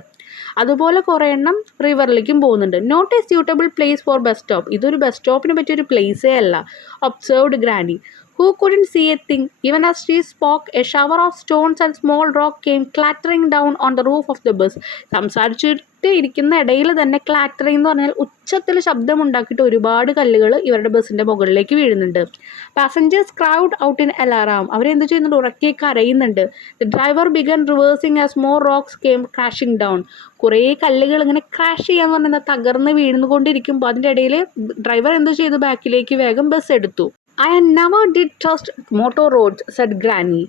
അതുപോലെ കുറേ എണ്ണം റിവറിലേക്കും പോകുന്നുണ്ട്. Not a suitable place for bus stop. ഇതൊരു ബസ് സ്റ്റോപ്പിന് പറ്റിയൊരു പ്ലേസേ അല്ല. Observed granny, who couldn't see a thing. Even as she spoke, a shower of stones and small rock came clattering down on the roof of the bus. സംസാരിച്ചിട്ട് ഇരിക്കുന്ന ഇടയിൽ തന്നെ ക്ലാറ്ററിംഗ് എന്ന് പറഞ്ഞാൽ ഉച്ചത്തിൽ ശബ്ദമുണ്ടാക്കിയിട്ട് ഒരുപാട് കല്ലുകൾ ഇവരുടെ ബസ്സിൻ്റെ മുകളിലേക്ക് വീഴുന്നുണ്ട്. Passengers crowd out in alarm. അവരെന്ത് ചെയ്യുന്നുണ്ട്, ഉറക്കെ കരയുന്നുണ്ട്. The driver began reversing as more rocks came crashing down. കുറേ കല്ലുകൾ ഇങ്ങനെ ക്രാഷ് ചെയ്യാന്ന് പറഞ്ഞാൽ തകർന്ന് വീഴുന്നുകൊണ്ടിരിക്കുമ്പോൾ അതിൻ്റെ ഇടയിൽ ഡ്രൈവർ എന്ത് ചെയ്തു, ബാക്കിലേക്ക് വേഗം ബസ് എടുത്തു. I never did trust motor roads, said Granny.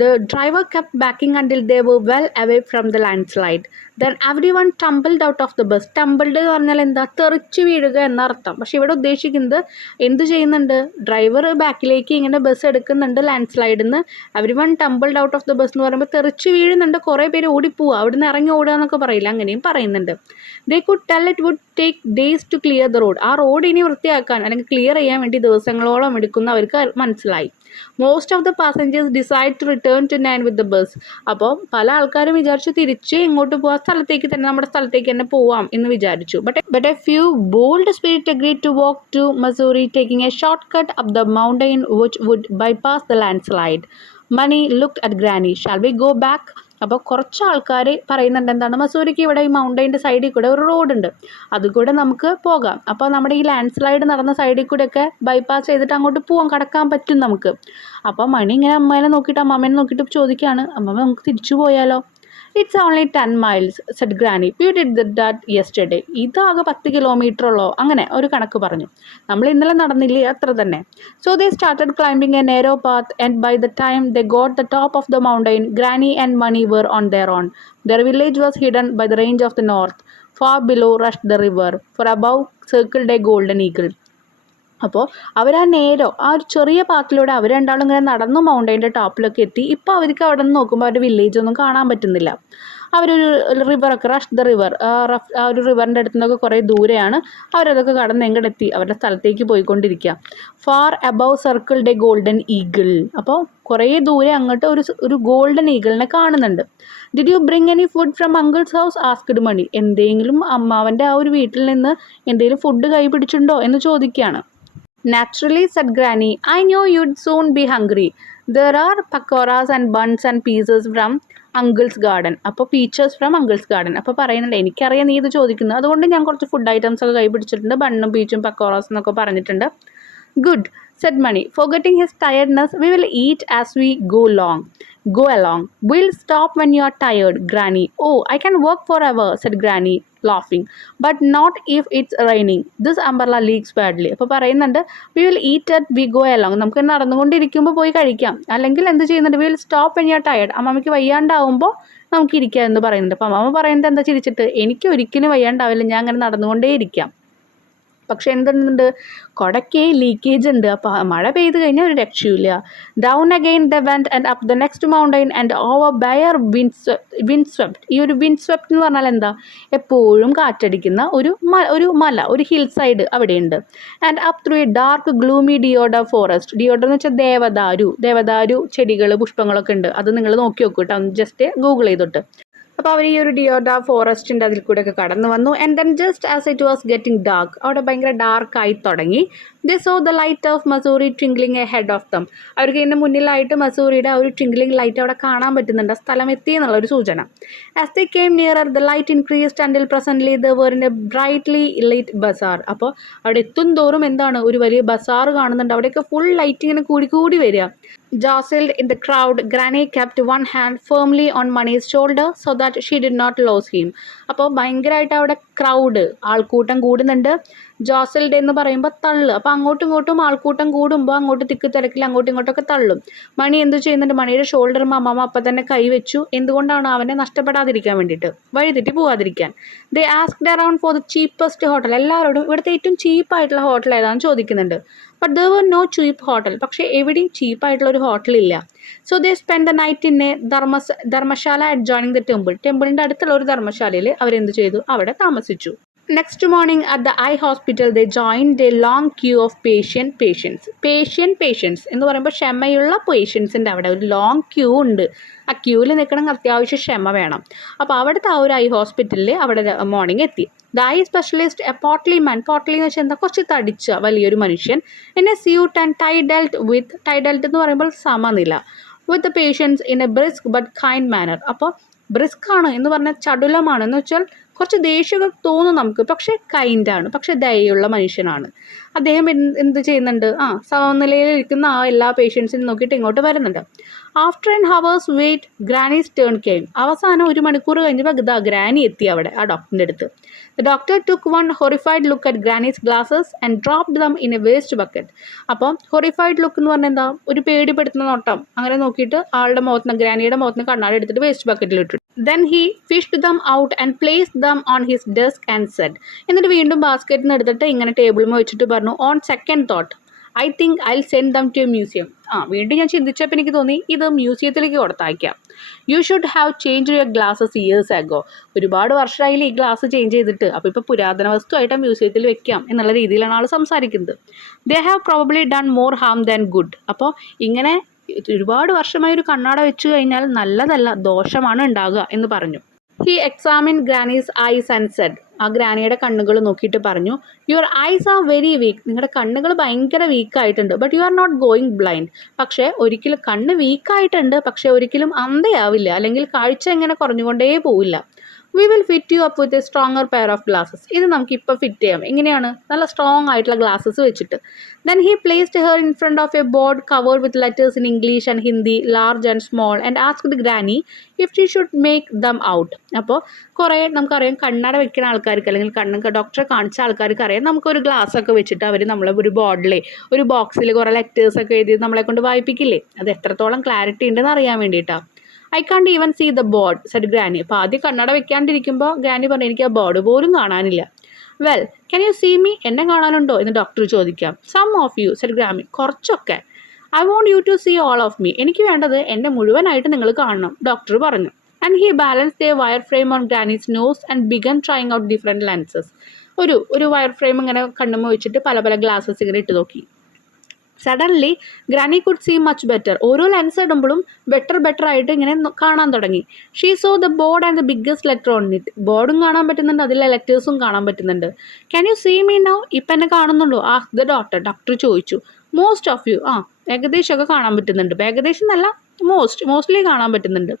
The driver kept backing until they were well away from the landslide. Then everyone tumbled out of the bus. Tumbled എന്ന് പറഞ്ഞാൽ എന്താ, തെറിച്ച് വീഴുക എന്നർത്ഥം. പക്ഷെ ഇവിടെ ഉദ്ദേശിക്കുന്നത് എന്ത് ചെയ്യുന്നുണ്ട്, ഡ്രൈവർ ബാക്കിലേക്ക് ഇങ്ങനെ ബസ് എടുക്കുന്നുണ്ട് ലാൻഡ് സ്ലൈഡിൽ നിന്ന്. Everyone ടംബിൾഡ് out of the bus എന്ന് പറയുമ്പോൾ തെറിച്ച് വീഴുന്നുണ്ട്, കുറേ പേര് ഓടിപ്പോവുക, അവിടെ നിന്ന് ഇറങ്ങി ഓടുക എന്നൊക്കെ പറയില്ല, അങ്ങനെയും പറയുന്നുണ്ട്. They could tell it would take days to clear the road. ആ റോഡ് ഇനി വൃത്തിയാക്കാൻ അല്ലെങ്കിൽ ക്ലിയർ ചെയ്യാൻ വേണ്ടി ദിവസങ്ങളോളം എടുക്കുന്ന അവർക്ക് മനസ്സിലായി. Most of the passengers decide to return to nine with the bus. അപ്പോൾ പല ആൾക്കാരും വിചാരിച്ചു തിരിച്ച് ഇങ്ങോട്ട് പോകാൻ, സ്ഥലത്തേക്ക് തന്നെ, നമ്മുടെ സ്ഥലത്തേക്ക് തന്നെ പോവാം എന്ന് വിചാരിച്ചു. But a few bold spirit agreed to walk to Mussoorie, taking a short cut up the mountain which would bypass the land slide. Mani looked at granny. Shall we go back? അപ്പോൾ കുറച്ച് ആൾക്കാർ പറയുന്നുണ്ട്, എന്താണ്, മസൂരിക്ക് ഇവിടെ ഈ മൗണ്ടൈൻ്റെ സൈഡിൽ കൂടെ ഒരു റോഡുണ്ട്, അതുകൂടെ നമുക്ക് പോകാം. അപ്പോൾ നമ്മുടെ ഈ ലാൻഡ് സ്ലൈഡ് നടന്ന സൈഡിൽ കൂടെയൊക്കെ ബൈപ്പാസ് ചെയ്തിട്ട് അങ്ങോട്ട് പോകാൻ, കടക്കാൻ പറ്റും നമുക്ക്. അപ്പോൾ മണി ഇങ്ങനെ അമ്മേനെ നോക്കിയിട്ട് അമ്മമ്മേനെ നോക്കിയിട്ട് ചോദിക്കുകയാണ്, അമ്മമ്മ നമുക്ക് തിരിച്ചു പോയാലോ? It's only 10 miles, said granny. We did that yesterday. ഇതാകെ 10 കിലോമീറ്ററുള്ളോ, അങ്ങനെ ഒരു കണക്ക് പറഞ്ഞു. നമ്മൾ ഇന്നലെ നടന്നില്ലേ, അത്ര തന്നെ. So they started climbing a narrow path and by the time they got the top of the mountain granny and Mani were on their own. Their village was hidden by the range of the north. Far below rushed the river, for above circled a golden eagle. അപ്പോൾ അവർ ആ ഒരു ചെറിയ പാത്തിലൂടെ അവർ രണ്ടാളും ഇങ്ങനെ നടന്നു മൗണ്ടൈൻ്റെ ടോപ്പിലൊക്കെ എത്തി. ഇപ്പോൾ അവർക്ക് അവിടെ നിന്ന് നോക്കുമ്പോൾ അവരുടെ വില്ലേജ് ഒന്നും കാണാൻ പറ്റുന്നില്ല. അവരൊരു റിവറൊക്കെ, റഷ് ദ റിവർ, ആ ഒരു റിവറിൻ്റെ അടുത്ത് നിന്നൊക്കെ കുറേ ദൂരെയാണ്. അവരതൊക്കെ കടന്ന് എങ്ങടെത്തി അവരുടെ സ്ഥലത്തേക്ക് പോയിക്കൊണ്ടിരിക്കുക. Far above circled a golden eagle. അപ്പോൾ കുറേ ദൂരെ അങ്ങോട്ട് ഒരു ഗോൾഡൻ ഈഗിളിനെ കാണുന്നുണ്ട്. Did you bring any food from uncle's house, asked Mani. എന്തെങ്കിലും അമ്മാവൻ്റെ ആ ഒരു വീട്ടിൽ നിന്ന് എന്തെങ്കിലും ഫുഡ് കൈ പിടിച്ചിട്ടുണ്ടോ എന്ന് ചോദിക്കുകയാണ്. Naturally, said Granny. I knew you'd soon be hungry. There are pakoras and buns and pieces from Uncle's garden. അപ്പോൾ പീച്ചേഴ്സ് ഫ്രം Uncle's garden. അപ്പോൾ പറയുന്നുണ്ട്, എനിക്കറിയാം നീ ഇത് ചോദിക്കുന്നത്, അതുകൊണ്ട് ഞാൻ കുറച്ച് ഫുഡ് ഐറ്റംസ് ഒക്കെ കൈ പിടിച്ചിട്ടുണ്ട്, ബണ്ണും പീച്ചും പക്കോറാസ് എന്നൊക്കെ പറഞ്ഞിട്ടുണ്ട്. Good, said Mani, forgetting his tiredness. We will eat as we go along. Go along. We'll stop when you're tired, Granny. Oh, I can work forever, said Granny, laughing. But not if it's raining. This umbrella leaks badly. അപ്പോൾ പറയുന്നുണ്ട് we will eat at we go along. നമുക്ക് നടന്നുകൊണ്ടിരിക്കുമ്പോൾ പോയി കഴിക്കാം. അല്ലെങ്കിൽ എന്ത് ചെയ്യുന്നുണ്ട് we will stop when you're tired. അമ്മമ്മയ്ക്ക് വയ്യാണ്ടാവുമ്പോൾ നമുക്ക് ഇരിക്കാം എന്ന് പറയുന്നുണ്ട്. അപ്പോൾ അമ്മമ്മ പറയുന്നത് എന്താ ചിരിച്ചിട്ട് എനിക്ക് ഒരിക്കലും വയ്യാണ്ടാവില്ല, ഞാൻ അങ്ങനെ നടന്നുകൊണ്ടേ ഇരിക്കാം. പക്ഷെ എന്തുണ്ട്, കുടയ്ക്ക് ലീക്കേജ് ഉണ്ട്. അപ്പോൾ മഴ പെയ്ത് കഴിഞ്ഞാൽ ഒരു രക്ഷയില്ല. Down again the went and up the next mountain and over buyer wind swept. ഈ ഒരു വിൻഡ് സ്വെപ്റ്റ് എന്ന് പറഞ്ഞാൽ എന്താ, എപ്പോഴും കാറ്റടിക്കുന്ന ഒരു മല, ഒരു ഹിൽ സൈഡ് അവിടെയുണ്ട്. And up through a dark gloomy deodar forest. Deodar എന്ന് വെച്ചാൽ ദേവദാരു ചെടികൾ പുഷ്പങ്ങളൊക്കെ ഉണ്ട്. അത് നിങ്ങൾ നോക്കി നോക്കൂ കേട്ടോ, ജസ്റ്റ് ഗൂഗിൾ ചെയ്തിട്ട്. അപ്പോൾ അവർ ഈ ഒരു ഡിയോഡർ ഫോറസ്റ്റിൻ്റെ അതിൽ കൂടെയൊക്കെ കടന്നു വന്നു. And then just as it was getting dark, അവിടെ ഭയങ്കര ഡാർക്കായി തുടങ്ങി. They saw the light of Mussoorie twinkling ahead of them. അവർക്ക് ഇതിൻ്റെ മുന്നിലായിട്ട് മസൂറിയുടെ ആ ഒരു ട്വിങ്ക്ലിംഗ് ലൈറ്റ് അവിടെ കാണാൻ പറ്റുന്നുണ്ട്. ആ സ്ഥലം എത്തി എന്നുള്ളൊരു സൂചന. As they came nearer the light increased ആൻഡിൽ presently they were in a brightly light bazaar. അപ്പോൾ അവിടെ എത്തും തോറും എന്താണ്, ഒരു വലിയ ബസാർ കാണുന്നുണ്ട്. അവിടെയൊക്കെ ഫുൾ ലൈറ്റ് ഇങ്ങനെ കൂടി വരിക. Jostled in the crowd, Granny kept one hand firmly on Money's shoulder so that she did not lose him. അപ്പോൾ ഭയങ്കരമായിട്ട് അവിടെ ക്രൗഡ്, ആൾക്കൂട്ടം കൂടുന്നുണ്ട്. ജോസൽഡ് എന്ന് പറയുമ്പോൾ തള്ളു. അപ്പോൾ അങ്ങോട്ടും ഇങ്ങോട്ടും ആൾക്കൂട്ടം കൂടുമ്പോൾ അങ്ങോട്ട് തിക്ക് തിരക്കിൽ അങ്ങോട്ടും ഇങ്ങോട്ടൊക്കെ തള്ളും. മണി എന്ത് ചെയ്യുന്നുണ്ട്, മണിയുടെ ഷോൾഡർ അമ്മമ്മ അപ്പം തന്നെ കൈവച്ചു. എന്തുകൊണ്ടാണ്, അവനെ നഷ്ടപ്പെടാതിരിക്കാൻ വേണ്ടിയിട്ട്, വഴിതെറ്റി പോകാതിരിക്കാൻ. They asked around for the cheapest hotel. എല്ലാവരോടും ഇവിടുത്തെ ഏറ്റവും ചീപ്പായിട്ടുള്ള ഹോട്ടൽ ഏതാണെന്ന് ചോദിക്കുന്നുണ്ട്. But there were no cheap hotel. പക്ഷേ എവിടെയും ചീപ്പായിട്ടുള്ള ഒരു ഹോട്ടലില്ല. So they spend the night in a dharamshala adjoining the temple. ടെമ്പിളിൻ്റെ അടുത്തുള്ള ഒരു ധർമ്മശാലയിൽ അവരെന്ത് ചെയ്തു, അവിടെ താമസിച്ചു. Next morning at the eye hospital they joined a long queue of patients എന്ന് പറയുമ്പോൾ ക്ഷമയുള്ള പേഷ്യൻസിൻ്റെ അവിടെ ഒരു ലോങ് ക്യൂ ഉണ്ട്. ആ ക്യൂവിൽ നിൽക്കണമെങ്കിൽ അത്യാവശ്യം ക്ഷമ വേണം. അപ്പോൾ അവിടുത്തെ ആ ഒരു ഐ ഹോസ്പിറ്റലിൽ അവിടെ മോർണിംഗ് എത്തി. The eye specialist A potli എന്ന് വെച്ചാൽ എന്താ, കുറച്ച് തടിച്ച വലിയൊരു മനുഷ്യൻ, എന്നെ സ്യൂട്ട് ആൻഡ് ടൈഡൽറ്റ് എന്ന് പറയുമ്പോൾ സമനില, with the patience in a brisk but kind manner. അപ്പോൾ ബ്രിസ്ക് ആണ് എന്ന് പറഞ്ഞാൽ ചടുലമാണ് എന്ന് വെച്ചാൽ കുറച്ച് ദേഷ്യമൊക്കെ തോന്നും നമുക്ക്, പക്ഷേ കൈൻഡാണ്, പക്ഷേ ദയുള്ള മനുഷ്യനാണ്. അദ്ദേഹം എന്ത് ചെയ്യുന്നുണ്ട്, സമനിലയിലിരിക്കുന്ന ആ എല്ലാ പേഷ്യൻസിനും നോക്കിയിട്ട് ഇങ്ങോട്ട് വരുന്നുണ്ട്. After an hour's wait granny's turn came. അവസാനം 1 മണിക്കൂർ കഴിഞ്ഞപ്പോൾ ഗ്രാനി എത്തി അവിടെ ആ ഡോക്ടറിൻ്റെ അടുത്ത്. The doctor took one horrified look at granny's glasses and dropped them in A waste bucket. അപ്പം ഹൊറിഫൈഡ് ലുക്ക് എന്ന് പറഞ്ഞാൽ എന്താ, ഒരു പേടിപ്പെടുത്തുന്ന നോട്ടം. അങ്ങനെ നോക്കിയിട്ട് ആളുടെ മുഖത്തിന്, ഗ്രാനിയുടെ മുഖത്തിന് കണ്ണാടി എടുത്തിട്ട് വേസ്റ്റ് ബക്കറ്റിൽ ഇട്ടു. Then he fished them out and placed them on his desk and said, എന്നിട്ട് വീണ്ടും ബാസ്ക്കറ്റിൽ നിന്ന് എടുത്തിട്ട് ഇങ്ങനെ ടേബിളിൽ വെച്ചിട്ട് പറഞ്ഞു, on second thought I think I send them to a museum. വീണ്ടും ഞാൻ ചിന്തിച്ചപ്പോൾ എനിക്ക് തോന്നി ഇത് മ്യൂസിയത്തിലേക്ക് കൊടുത്തയക്കാം. You should have change your glasses years ago. ഒരുപാട് വർഷമായില്ലേ ഈ ഗ്ലാസ് ചേഞ്ച് ചെയ്തിട്ട്, അപ്പോൾ ഇപ്പോൾ പുരാതന വസ്തുവായിട്ട് മ്യൂസിയത്തിൽ വെക്കാം എന്നുള്ള രീതിയിലാണ് ആൾ സംസാരിക്കുന്നത്. They have probably done more Ham than good. അപ്പോൾ ഇങ്ങനെ ഒരുപാട് വർഷമായി ഒരു കണ്ണാട വെച്ച് കഴിഞ്ഞാൽ നല്ലതല്ല, ദോഷമാണ് ഉണ്ടാകുക എന്ന് പറഞ്ഞു. He examine granny's eyes and said. ആ ഗ്രാനിയുടെ കണ്ണുകൾ നോക്കിയിട്ട് പറഞ്ഞു, your eyes are very weak. നിങ്ങളുടെ കണ്ണുകൾ ഭയങ്കര വീക്കായിട്ടുണ്ട്. But you are not going blind. പക്ഷേ ഒരിക്കലും കണ്ണ് വീക്കായിട്ടുണ്ട്, പക്ഷേ ഒരിക്കലും അന്ധയാവില്ല, അല്ലെങ്കിൽ കാഴ്ച ഇങ്ങനെ കുറഞ്ഞുകൊണ്ടേ പോവില്ല. We will fit U up with a stronger pair of glasses. ഇത് നമുക്കിപ്പോൾ ഫിറ്റ് ചെയ്യാം. എങ്ങനെയാണ്, നല്ല സ്ട്രോങ് ആയിട്ടുള്ള ഗ്ലാസസ് വെച്ചിട്ട്. Then he placed her in front of a board covered with letters in English and Hindi, large and small, and asked granny if she should make them out. അപ്പോൾ കുറേ നമുക്കറിയാം, കണ്ണട വെക്കുന്ന ആൾക്കാർക്ക് അല്ലെങ്കിൽ ഡോക്ടറെ കാണിച്ച ആൾക്കാർക്ക് അറിയാം, നമുക്കൊരു ഗ്ലാസ്സൊക്കെ വെച്ചിട്ട് അവർ നമ്മളെ ഒരു ബോർഡിലെ ഒരു ബോക്സിൽ കുറേ ലെറ്റേഴ്സൊക്കെ എഴുതി നമ്മളെ കൊണ്ട് വായിപ്പിക്കില്ലേ. അത് എത്രത്തോളം ക്ലാരിറ്റി ഉണ്ടെന്ന് അറിയാൻ വേണ്ടിയിട്ടാണ്. I can't even see the board said granny. അപ്പോൾ ആദ്യം കണ്ണട വെക്കാണ്ടിരിക്കുമ്പോൾ ഗ്രാനി പറഞ്ഞു, എനിക്ക് ആ ബോർഡ് പോലും കാണാനില്ല. Well can you see me, എന്നെ കാണാനുണ്ടോ എന്ന് ഡോക്ടർ ചോദിക്കാം. Some of you said granny, കുറച്ചൊക്കെ. I want you to see all of me, എനിക്ക് വേണ്ടത് എന്നെ മുഴുവനായിട്ട് നിങ്ങൾ കാണണം, ഡോക്ടർ പറഞ്ഞു. And he balanced a wire frame on granny's nose and began trying out different lenses. ഒരു വയർ ഫ്രെയിം ഇങ്ങനെ കണ്ണുമ്മ വെച്ചിട്ട് പല ഗ്ലാസസ് ഇങ്ങനെ ഇട്ട് നോക്കി. Suddenly granny could see much better. ഓരോ ലെൻസ് ഇടുമ്പോഴും ബെറ്റർ ആയിട്ട് ഇങ്ങനെ കാണാൻ തുടങ്ങി. She saw the board and the biggest letter on it. ബോർഡും കാണാൻ പറ്റുന്നുണ്ട്, അതിലെ ലെറ്റേഴ്സും കാണാൻ പറ്റുന്നുണ്ട്. Can you see me now, ഇപ്പം എന്നെ കാണുന്നുള്ളൂ? ആസ്ക് ദ ഡോക്ടർ ചോദിച്ചു. മോസ്റ്റ് ഓഫ് യു, ഏകദേശമൊക്കെ കാണാൻ പറ്റുന്നുണ്ട്. ഏകദേശം എന്നല്ല, മോസ്റ്റ്ലി കാണാൻ പറ്റുന്നുണ്ട്,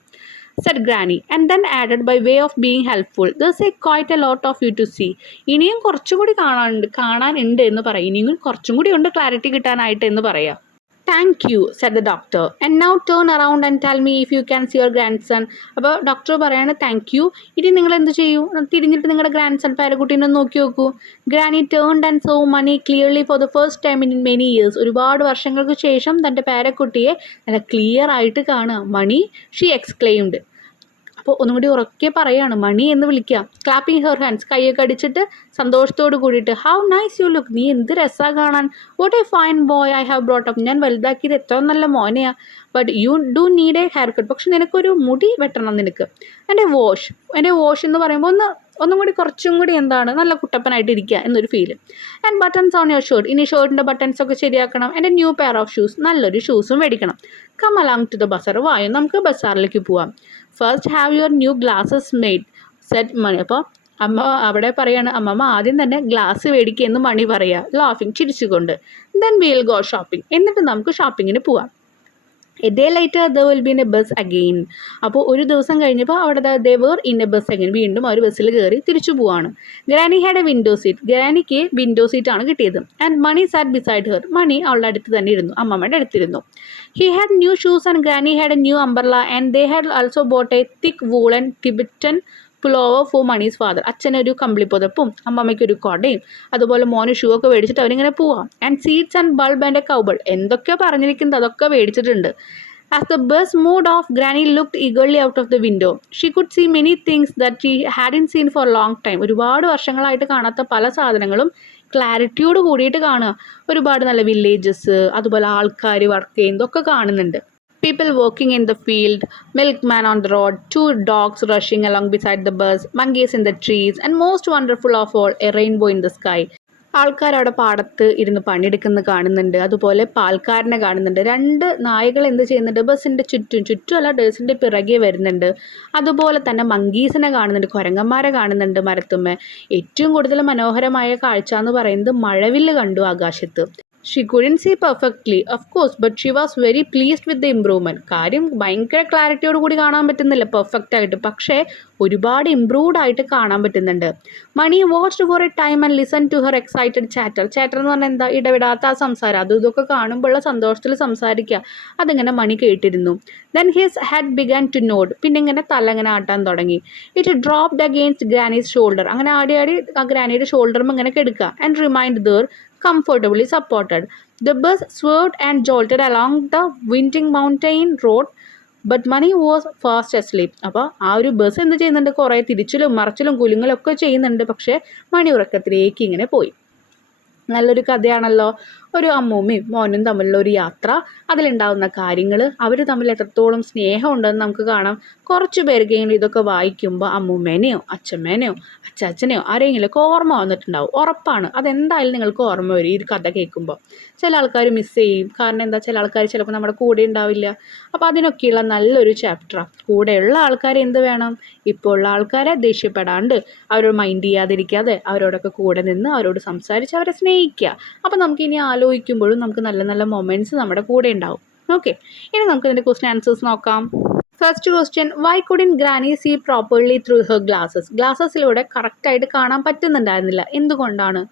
said Granny, and then added by way of being helpful, there's quite a lot of you to see. ഇനിയും കുറച്ചും കൂടി കാണാനുണ്ട് എന്ന് പറയാം. ഇനിയും കുറച്ചും കൂടി ഉണ്ട് ക്ലാരിറ്റി കിട്ടാനായിട്ട് എന്ന് പറയാം. Thank you said the doctor and now turn around and tell me if you can see your grandson. അപ്പോൾ ഡോക്ടർ പറയാണ് താങ്ക് യു, ഇനി നിങ്ങൾ എന്ത് ചെയ്യൂ, തിരിഞ്ഞിട്ട് നിങ്ങളുടെ ഗ്രാൻഡ് സൺ പേരക്കുട്ടീനെ നോക്കി നോക്കൂ. Granny turned and saw Mani clearly for the first time in many years. ഒരുപാട് വർഷങ്ങൾക്ക് ശേഷം തൻ്റെ പേരക്കുട്ടിയെ നല്ല ക്ലിയർ ആയിട്ട് കാണുക. Mani, she exclaimed. അപ്പോൾ ഒന്നും കൂടി ഉറക്കെ പറയാണ്, മണി എന്ന് വിളിക്കുക. ക്ലാപ്പിംഗ് ഹെർ ഹാൻഡ്സ്, കൈയൊക്കെ അടിച്ചിട്ട് സന്തോഷത്തോട് കൂടിയിട്ട്. ഹൗ നൈസ് യു ലുക്ക്, നീ എന്ത് രസമാണ് കാണാൻ. What a fine boy I have brought up, ഞാൻ വലുതാക്കിയത് എത്ര നല്ല മോനെയാണ്. But you do need a haircut, പക്ഷെ നിനക്കൊരു മുടി വെട്ടണം നിനക്ക്. എൻ്റെ വാഷ് എന്ന് പറയുമ്പോൾ ഒന്നും കൂടി കുറച്ചും കൂടി എന്താണ് നല്ല കുട്ടപ്പനായിട്ട് ഇരിക്കുക എന്നൊരു feel. And buttons on your shirt, ഇനി ഷർട്ടിൻ്റെ ബട്ടൺസ് ഒക്കെ ശരിയാക്കണം. And a new pair of shoes, നല്ലൊരു ഷൂസും മേടിക്കണം. Come along to the bazaar, വായോ നമുക്ക് ബസാറിലേക്ക് പോവാം. First have your new glasses made said Mani. അപ്പോൾ അമ്മ അവിടെ പറയാണ്, അമ്മമ്മ ആദ്യം തന്നെ ഗ്ലാസ് മേടിക്കുക എന്ന് മണി പറയുക, ലാഫിങ്, ചിരിച്ചുകൊണ്ട്. ദെൻ വിൽ ഗോ ഷോപ്പിംഗ്, എന്നിട്ട് നമുക്ക് ഷോപ്പിങ്ങിന് പോവാം. A day later they will be in a bus again. അപ്പോൾ ഒരു ദിവസം കഴിഞ്ഞപ്പോൾ അവിടെ they were in a bus again, വീണ്ടും അവർ ബസ്സിൽ കയറി തിരിച്ചു പോവാണ്. Granny had a window seat, ഗ്രാനിക്ക് വിൻഡോ സീറ്റാണ് കിട്ടിയത്. And Mani sat beside her, Mani അവളുടെ അടുത്ത് തന്നെ ഇരുന്നു, അമ്മമ്മയുടെ അടുത്തിരുന്നു. He had new shoes and granny had a new umbrella and they had also bought a thick woollen Tibetan pullover for Mani's father. അച്ഛനൊരു കമ്പിളിപ്പുതപ്പും അമ്മമ്മയ്ക്കൊരു കൊടയും അതുപോലെ മോന് ഷൂ ഒക്കെ മേടിച്ചിട്ട് അവരിങ്ങനെ പോവാം. And seats and bulb and a cowbell, എന്തൊക്കെയോ പറഞ്ഞിരിക്കുന്നത് അതൊക്കെ മേടിച്ചിട്ടുണ്ട്. As the bus moved off, Granny looked eagerly out of the window. She could see many things that she hadn't seen for a long time. ഒരുപാട് വർഷങ്ങളായിട്ട് കാണാത്ത പല സാധനങ്ങളും ക്ലാരിറ്റിയോട് കൂടിയിട്ട് കാണുക. ഒരുപാട് നല്ല വില്ലേജസ്, അതുപോലെ ആൾക്കാർ വർക്ക് ചെയ്യുന്നതൊക്കെ കാണുന്നുണ്ട്. People walking in the field, milkman on the road, 2 dogs rushing along beside the bus, monkeys in the trees, and most wonderful of all, a rainbow in the sky. ആൾക്കാരവിടെ പാടത്ത് ഇരുന്ന് പണിയെടുക്കുന്നത് കാണുന്നുണ്ട്, അതുപോലെ പാൽക്കാരനെ കാണുന്നുണ്ട്. 2 നായകൾ എന്ത് ചെയ്യുന്നുണ്ട്, ബസ്സിൻ്റെ ചുറ്റുമല്ല ബസ്സിൻ്റെ പിറകെ വരുന്നുണ്ട്. അതുപോലെ തന്നെ മങ്കീസിനെ കാണുന്നുണ്ട്, കുരങ്ങന്മാരെ കാണുന്നുണ്ട് മരത്തുമ്മേ. ഏറ്റവും കൂടുതൽ മനോഹരമായ കാഴ്ച എന്ന് പറയുന്നത് മഴവില്ല് കണ്ടു ആകാശത്ത്. She couldn't see perfectly, of course, but she was very pleased with the improvement. കാര്യം ഭയങ്കര ക്ലാരിറ്റിയോട് കൂടി കാണാൻ പറ്റുന്നില്ല പെർഫെക്റ്റ് ആയിട്ട്, പക്ഷേ ഒരുപാട് ഇമ്പ്രൂവ്ഡ് ആയിട്ട് കാണാൻ പറ്റുന്നുണ്ട്. Mani watched for a time and listen to her excited chatter എന്ന് പറഞ്ഞാൽ എന്താ, ഇടവിടാത്ത ആ സംസാരം, അതും ഇതൊക്കെ കാണുമ്പോഴുള്ള സന്തോഷത്തിൽ സംസാരിക്കുക, അതിങ്ങനെ മണി കേട്ടിരുന്നു. Then his head began to nod, പിന്നെ ഇങ്ങനെ തല ഇങ്ങനെ ആട്ടാൻ തുടങ്ങി. It dropped against granny's shoulder, അങ്ങനെ ആടി ആ ഗ്രാനിയുടെ ഷോൾഡറും ഇങ്ങനെ കെടുക്കുക. And remained there comfortably supported. The bus swerved and jolted along the winding mountain road, but Mani was fast asleep. അപ്പോൾ ആ ഒരു ബസ് എന്ത് ചെയ്യുന്നുണ്ട്, കുറേ തിരിച്ചിലും മറിച്ചിലും കുലുങ്ങലും ഒക്കെ ചെയ്യുന്നുണ്ട്, പക്ഷേ മണി ഉറക്കത്തിലേക്ക് ഇങ്ങനെ പോയി. നല്ലൊരു കഥയാണല്ലോ. ഒരു അമ്മൂമ്മയും മോനും തമ്മിലുള്ള ഒരു യാത്ര, അതിലുണ്ടാകുന്ന കാര്യങ്ങൾ, അവർ തമ്മിൽ എത്രത്തോളം സ്നേഹമുണ്ടെന്ന് നമുക്ക് കാണാം. കുറച്ച് പേർക്കെങ്കിലും ഇതൊക്കെ വായിക്കുമ്പോൾ അമ്മൂമ്മേനെയോ അച്ഛമ്മേനെയോ അച്ചാച്ചനെയോ ആരെങ്കിലുമൊക്കെ ഓർമ്മ വന്നിട്ടുണ്ടാവും, ഉറപ്പാണ്. അതെന്തായാലും നിങ്ങൾക്ക് ഓർമ്മ വരും ഈ ഒരു കഥ കേൾക്കുമ്പോൾ. ചില ആൾക്കാർ മിസ് ചെയ്യും, കാരണം എന്താ, ചില ആൾക്കാർ ചിലപ്പോൾ നമ്മുടെ കൂടെ ഉണ്ടാവില്ല. അപ്പോൾ അതിനൊക്കെയുള്ള നല്ലൊരു ചാപ്റ്ററാണ്. കൂടെയുള്ള ആൾക്കാരെ എന്ത് വേണം, ഇപ്പോൾ ഉള്ള ആൾക്കാരെ ദേഷ്യപ്പെടാണ്ട്, അവരോട് മൈൻഡ് ചെയ്യാതിരിക്കാതെ അവരോടൊക്കെ കൂടെ നിന്ന് അവരോട് സംസാരിച്ച് അവരെ സ്നേഹിക്കുക. അപ്പോൾ നമുക്കിനി ആലോചിക്കുമ്പോഴും നമുക്ക് നല്ല നല്ല മൊമെൻറ്റ്സ് നമ്മുടെ കൂടെ ഉണ്ടാവും. ഓക്കെ, ഇനി നമുക്ക് ഇതിൻ്റെ ക്വസ്റ്റ്യൻ ആൻസേഴ്സ് നോക്കാം. First question, why couldn't granny see properly through her glasses. ഗ്ലാസസിലൂടെ കറക്റ്റായിട്ട് കാണാൻ പറ്റുന്നുണ്ടായിരുന്നില്ല, എന്തുകൊണ്ടാണ്?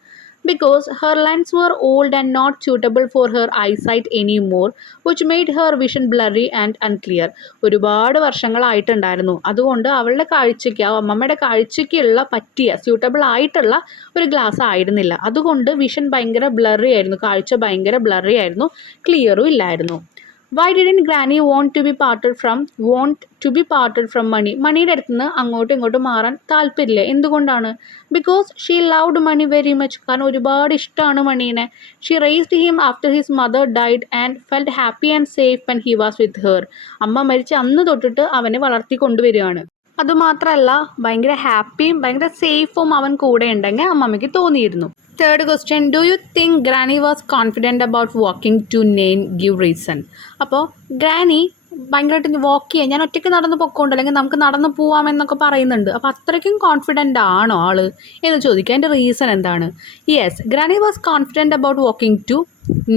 because her lenses were old and not suitable for her eyesight anymore, which made her vision blurry and unclear. ഒരുപാട് വർഷങ്ങളായിട്ടുണ്ടായിരുന്നു, അതുകൊണ്ട് അവളുടെ കാഴ്ചയ്ക്ക്, ആ അമ്മമ്മയുടെ കാഴ്ചയ്ക്കുള്ള പറ്റിയ സ്യൂട്ടബിൾ ആയിട്ടുള്ള ഒരു ഗ്ലാസ് ആയിരുന്നില്ല. അതുകൊണ്ട് വിഷൻ ഭയങ്കര ബ്ലറി ആയിരുന്നു, കാഴ്ച ഭയങ്കര ബ്ലറി ആയിരുന്നു, ക്ലിയറും ഇല്ലായിരുന്നു. Why didn't Granny want to be parted from Money? മണിയുടെ അടുത്ത് നിന്ന് അങ്ങോട്ടും ഇങ്ങോട്ടും മാറാൻ താല്പര്യമില്ല, എന്തുകൊണ്ടാണ്? Because she loved Money very much. കാരണം ഒരുപാട് ഇഷ്ടമാണ് മണീനെ. She raised him after his mother died and felt happy and safe when he was with her. അമ്മ മരിച്ച അന്ന് തൊട്ടിട്ട് അവനെ വളർത്തി കൊണ്ടുവരികയാണ്. അതുമാത്രമല്ല ഭയങ്കര ഹാപ്പിയും ഭയങ്കര സേഫും അവൻ കൂടെ ഉണ്ടെങ്കിൽ അമ്മമ്മയ്ക്ക് തോന്നിയിരുന്നു. Third question, do you think granny was confident about walking to നെയിൻ ഗിവ് റീസൺ? അപ്പോൾ ഗ്രാനി ഭയങ്കരമായിട്ട് വാക്ക് ചെയ്യാൻ, ഞാൻ ഒറ്റയ്ക്ക് നടന്ന് പൊക്കോണ്ട് അല്ലെങ്കിൽ നമുക്ക് നടന്ന് പോവാമെന്നൊക്കെ പറയുന്നുണ്ട്, അപ്പോൾ അത്രയ്ക്കും കോൺഫിഡൻ്റ് ആണോ ആൾ എന്ന് ചോദിക്കുക. അതിൻ്റെ റീസൺ എന്താണ്? Yes, granny was confident about walking to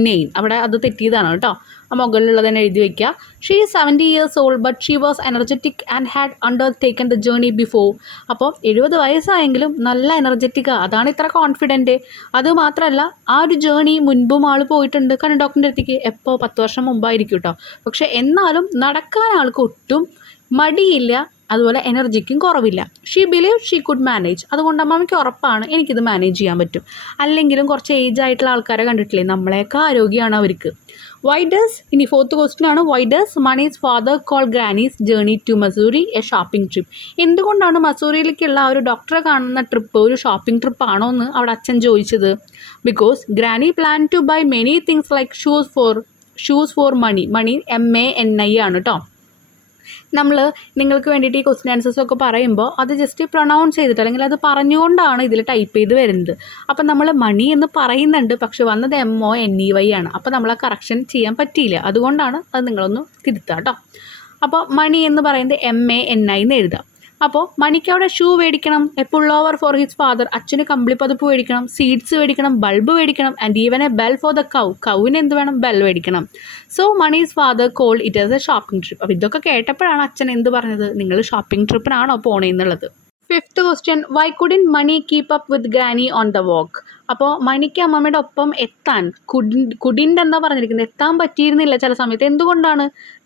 name. അവിടെ അത് തെറ്റിയതാണ് കേട്ടോ. ആ മുകളിലുള്ളത് തന്നെ എഴുതി വയ്ക്കുക. She is 70 years old but she was energetic and had undertaken the journey before. അപ്പോൾ 70 വയസ്സായെങ്കിലും നല്ല എനർജറ്റിക്കാണ്, അതാണ് ഇത്ര കോൺഫിഡൻറ്റ്. അതുമാത്രമല്ല ആ ഒരു ജേർണി മുൻപും ആൾ പോയിട്ടുണ്ട് കാരണം ഡോക്ടറിൻ്റെ അടുത്തേക്ക്. എപ്പോൾ 10 വർഷം മുമ്പായിരിക്കും കേട്ടോ. പക്ഷേ എന്നാലും നടക്കാൻ ആൾക്ക് ഒട്ടും മടിയില്ല, അതുപോലെ എനർജിക്കും കുറവില്ല. She believe she could manage. അതുകൊണ്ട് അമ്മയ്ക്ക് ഉറപ്പാണ് എനിക്കിത് മാനേജ് ചെയ്യാൻ പറ്റും. അല്ലെങ്കിലും കുറച്ച് ഏജ് ആയിട്ടുള്ള ആൾക്കാരെ കണ്ടിട്ടില്ലേ, നമ്മളെയൊക്കെ ആരോഗ്യമാണ് അവർക്ക്. വൈ ഡസ്, ഇനി 4th ക്വസ്റ്റ്യൻ ആണ്, why does Mani's father call granny's journey to Mussoorie a shopping trip? എന്തുകൊണ്ടാണ് മസൂറിയിലേക്കുള്ള ആ ഒരു ഡോക്ടറെ കാണുന്ന ട്രിപ്പ് ഒരു ഷോപ്പിംഗ് ട്രിപ്പ് ആണോ എന്ന് അവിടെ അച്ഛൻ ചോദിച്ചത്? Because granny plan to buy many things like shoes for Mani. Mani MANI ആണ് കേട്ടോ. നമ്മൾ നിങ്ങൾക്ക് വേണ്ടിയിട്ട് ഈ ക്വസ്റ്റ്യൻ ആൻസേഴ്സൊക്കെ പറയുമ്പോൾ അത് ജസ്റ്റ് പ്രൊനൗൺസ് ചെയ്തിട്ട് അല്ലെങ്കിൽ അത് പറഞ്ഞുകൊണ്ടാണ് ഇതിൽ ടൈപ്പ് ചെയ്ത് വരുന്നത്. അപ്പം നമ്മൾ മണി എന്ന് പറയുന്നുണ്ട്, പക്ഷെ വന്നത് MONEY ആണ്. അപ്പോൾ നമ്മൾ ആ കറക്ഷൻ ചെയ്യാൻ പറ്റിയില്ല, അതുകൊണ്ടാണ് അത് നിങ്ങളൊന്ന് തിരുത്തുക കേട്ടോ. അപ്പോൾ മണി എന്ന് പറയുന്നത് MANI എന്ന് എഴുതാം. അപ്പോൾ മണിക്ക് അവിടെ ഷൂ മേടിക്കണം, a pullover for his father, അച്ഛന് കമ്പിളിപ്പതുപ്പ് മേടിക്കണം, സീഡ്സ് മേടിക്കണം, ബൾബ് മേടിക്കണം, and even a bell for the കൗവിന് എന്ത് വേണം, ബെൽ മേടിക്കണം. So Mani's father call it as a shopping trip. അപ്പോൾ ഇതൊക്കെ കേട്ടപ്പോഴാണ് അച്ഛൻ എന്ത് പറഞ്ഞത്, നിങ്ങൾ ഷോപ്പിംഗ് ട്രിപ്പിനാണോ പോണേന്നുള്ളത്. 5th question, why couldn't Mani keep up with granny on the walk? അപ്പോൾ മണിക്ക് അമ്മമ്മയുടെ ഒപ്പം എത്താൻ കുഡിൻ്റെ എന്താ പറഞ്ഞിരിക്കുന്നത്, എത്താൻ പറ്റിയിരുന്നില്ല ചില സമയത്ത്. എന്തുകൊണ്ടാണ്?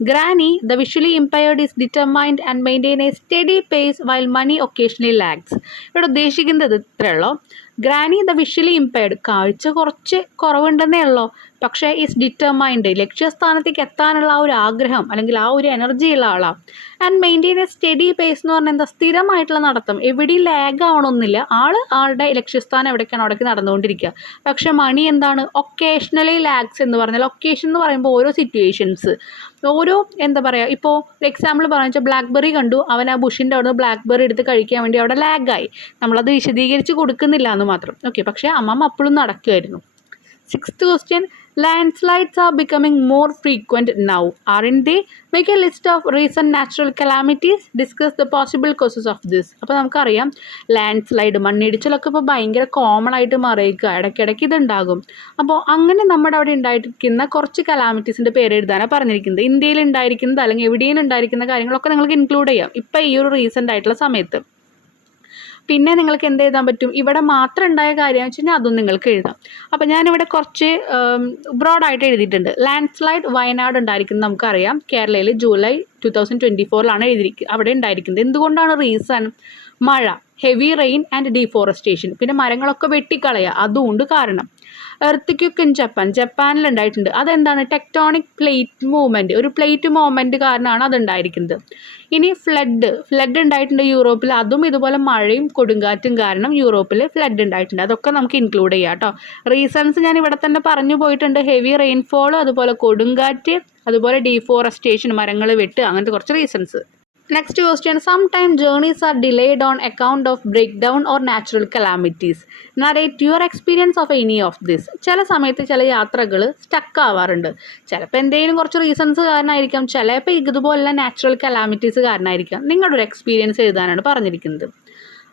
Granny the visually impaired is determined and maintain a steady pace while Mani occasionally lags. ഇവിടെ ഉദ്ദേശിക്കുന്നത് ഇത്രയുള്ളൂ, ഗ്രാനി ദ വിഷ്വലി ഇമ്പയർഡ്, കാഴ്ച കുറച്ച് കുറവുണ്ടെന്നേ ഉള്ളൂ, പക്ഷേ ഈസ് ഡിറ്റർമൈൻഡ്, ലക്ഷ്യസ്ഥാനത്തേക്ക് എത്താനുള്ള ആ ഒരു ആഗ്രഹം അല്ലെങ്കിൽ ആ ഒരു എനർജി ഉള്ള ആളാണ്. And maintain a steady pace എന്ന് പറഞ്ഞാൽ എന്താ, സ്ഥിരമായിട്ടുള്ള നടത്തം, എവിടെയും ലാഗ് ആവണമെന്നില്ല, ആളുടെ ലക്ഷ്യസ്ഥാനം എവിടേക്കാണ് അവിടേക്ക് നടന്നുകൊണ്ടിരിക്കുക. പക്ഷേ മണി എന്താണ്, ഒക്കേഷണലി ലാഗ്സ് എന്ന് പറഞ്ഞാൽ, ഒക്കേഷൻ എന്ന് പറയുമ്പോൾ ഓരോ സിറ്റുവേഷൻസ്, ഓരോ എന്താ പറയുക, ഇപ്പോൾ എക്സാമ്പിൾ പറഞ്ഞു വെച്ചാൽ ബ്ലാക്ക്ബെറി കണ്ടു, അവൻ ആ ബുഷിൻ്റെ അവിടെ നിന്ന് ബ്ലാക്ക്ബെറി എടുത്ത് കഴിക്കാൻ വേണ്ടി അവിടെ ലാഗായി, നമ്മളത് വിശദീകരിച്ച് കൊടുക്കുന്നില്ല എന്ന് മാത്രം. ഓക്കെ, പക്ഷേ അമ്മമ്മ അപ്പോഴും നടക്കുമായിരുന്നു. 6th question, landslides are becoming more frequent now, aren't they? Make a list of recent natural calamities, discuss the possible causes of this. അപ്പോൾ നമുക്കറിയാം ലാൻഡ്സ്ലൈഡ്, മണ്ണിടിച്ചിലൊക്കെ ഇപ്പോൾ ഭയങ്കര കോമൺ ആയിട്ട് മാറിയേക്കുക, ഇടയ്ക്കിടയ്ക്ക് ഇതുണ്ടാകും. അപ്പോൾ അങ്ങനെ നമ്മുടെ അവിടെ ഉണ്ടായിരിക്കുന്ന കുറച്ച് കലാമിറ്റീസിൻ്റെ പേര് എഴുതാനാണ് പറഞ്ഞിരിക്കുന്നത്. ഇന്ത്യയിൽ ഉണ്ടായിരിക്കുന്നത് അല്ലെങ്കിൽ എവിടെയും ഉണ്ടായിരിക്കുന്ന കാര്യങ്ങളൊക്കെ നിങ്ങൾക്ക് ഇൻക്ലൂഡ് ചെയ്യാം ഇപ്പോൾ ഈ ഒരു റീസെൻ്റ് ആയിട്ടുള്ള സമയത്ത്. പിന്നെ നിങ്ങൾക്ക് എന്ത് എഴുതാൻ പറ്റും, ഇവിടെ മാത്രം ഉണ്ടായ കാര്യമെന്ന് വെച്ച് കഴിഞ്ഞാൽ അതും നിങ്ങൾക്ക് എഴുതാം. അപ്പോൾ ഞാനിവിടെ കുറച്ച് ബ്രോഡായിട്ട് എഴുതിയിട്ടുണ്ട്. ലാൻഡ്സ്ലൈഡ് വയനാട് ഉണ്ടായിരിക്കുന്നത് നമുക്കറിയാം, കേരളയിൽ ജൂലൈ 2024 എഴുതിയിരിക്കുന്നത്, അവിടെ ഉണ്ടായിരിക്കുന്നത്. എന്തുകൊണ്ടാണ് റീസൺ? മഴ, ഹെവി റെയിൻ ആൻഡ് ഡീഫോറസ്റ്റേഷൻ, പിന്നെ മരങ്ങളൊക്കെ വെട്ടിക്കളയുക, അതുകൊണ്ട് കാരണം. എർത്ത് ഇൻ ജപ്പാനിൽ ഉണ്ടായിട്ടുണ്ട്. അതെന്താണ്? ടെക്ടോണിക് പ്ലേറ്റ് മൂവ്മെൻറ്റ്, ഒരു പ്ലേറ്റ് മൂവ്മെൻറ്റ് കാരണമാണ് അതുണ്ടായിരിക്കുന്നത്. ഇനി ഫ്ലഡ് ഉണ്ടായിട്ടുണ്ട് യൂറോപ്പിൽ, അതും ഇതുപോലെ മഴയും കൊടുങ്കാറ്റും കാരണം യൂറോപ്പിൽ ഫ്ലഡ് ഉണ്ടായിട്ടുണ്ട്. അതൊക്കെ നമുക്ക് ഇൻക്ലൂഡ് ചെയ്യാം കേട്ടോ. റീസൺസ് ഞാൻ ഇവിടെ തന്നെ പറഞ്ഞു പോയിട്ടുണ്ട്, ഹെവി റെയിൻഫോൾ, അതുപോലെ കൊടുങ്കാറ്റ്, അതുപോലെ ഡീഫോറസ്റ്റേഷൻ, മരങ്ങൾ വെട്ട്, അങ്ങനത്തെ കുറച്ച് reasons. Next question, sometime journeys are delayed on account of break down or natural calamities. Narrate your experience of any of this. ചില സമയത്ത് ചില യാത്രകൾ സ്റ്റക്ക് ആവാറുണ്ട്, ചിലപ്പോൾ എന്തെങ്കിലും കുറച്ച് റീസൺസ് കാരണമായിരിക്കാം, ചിലപ്പോൾ ഇതുപോലുള്ള നാച്ചുറൽ കലാമിറ്റീസ് കാരണമായിരിക്കാം. നിങ്ങളുടെ ഒരു എക്സ്പീരിയൻസ് എഴുതാനാണ് പറഞ്ഞിരിക്കുന്നത്.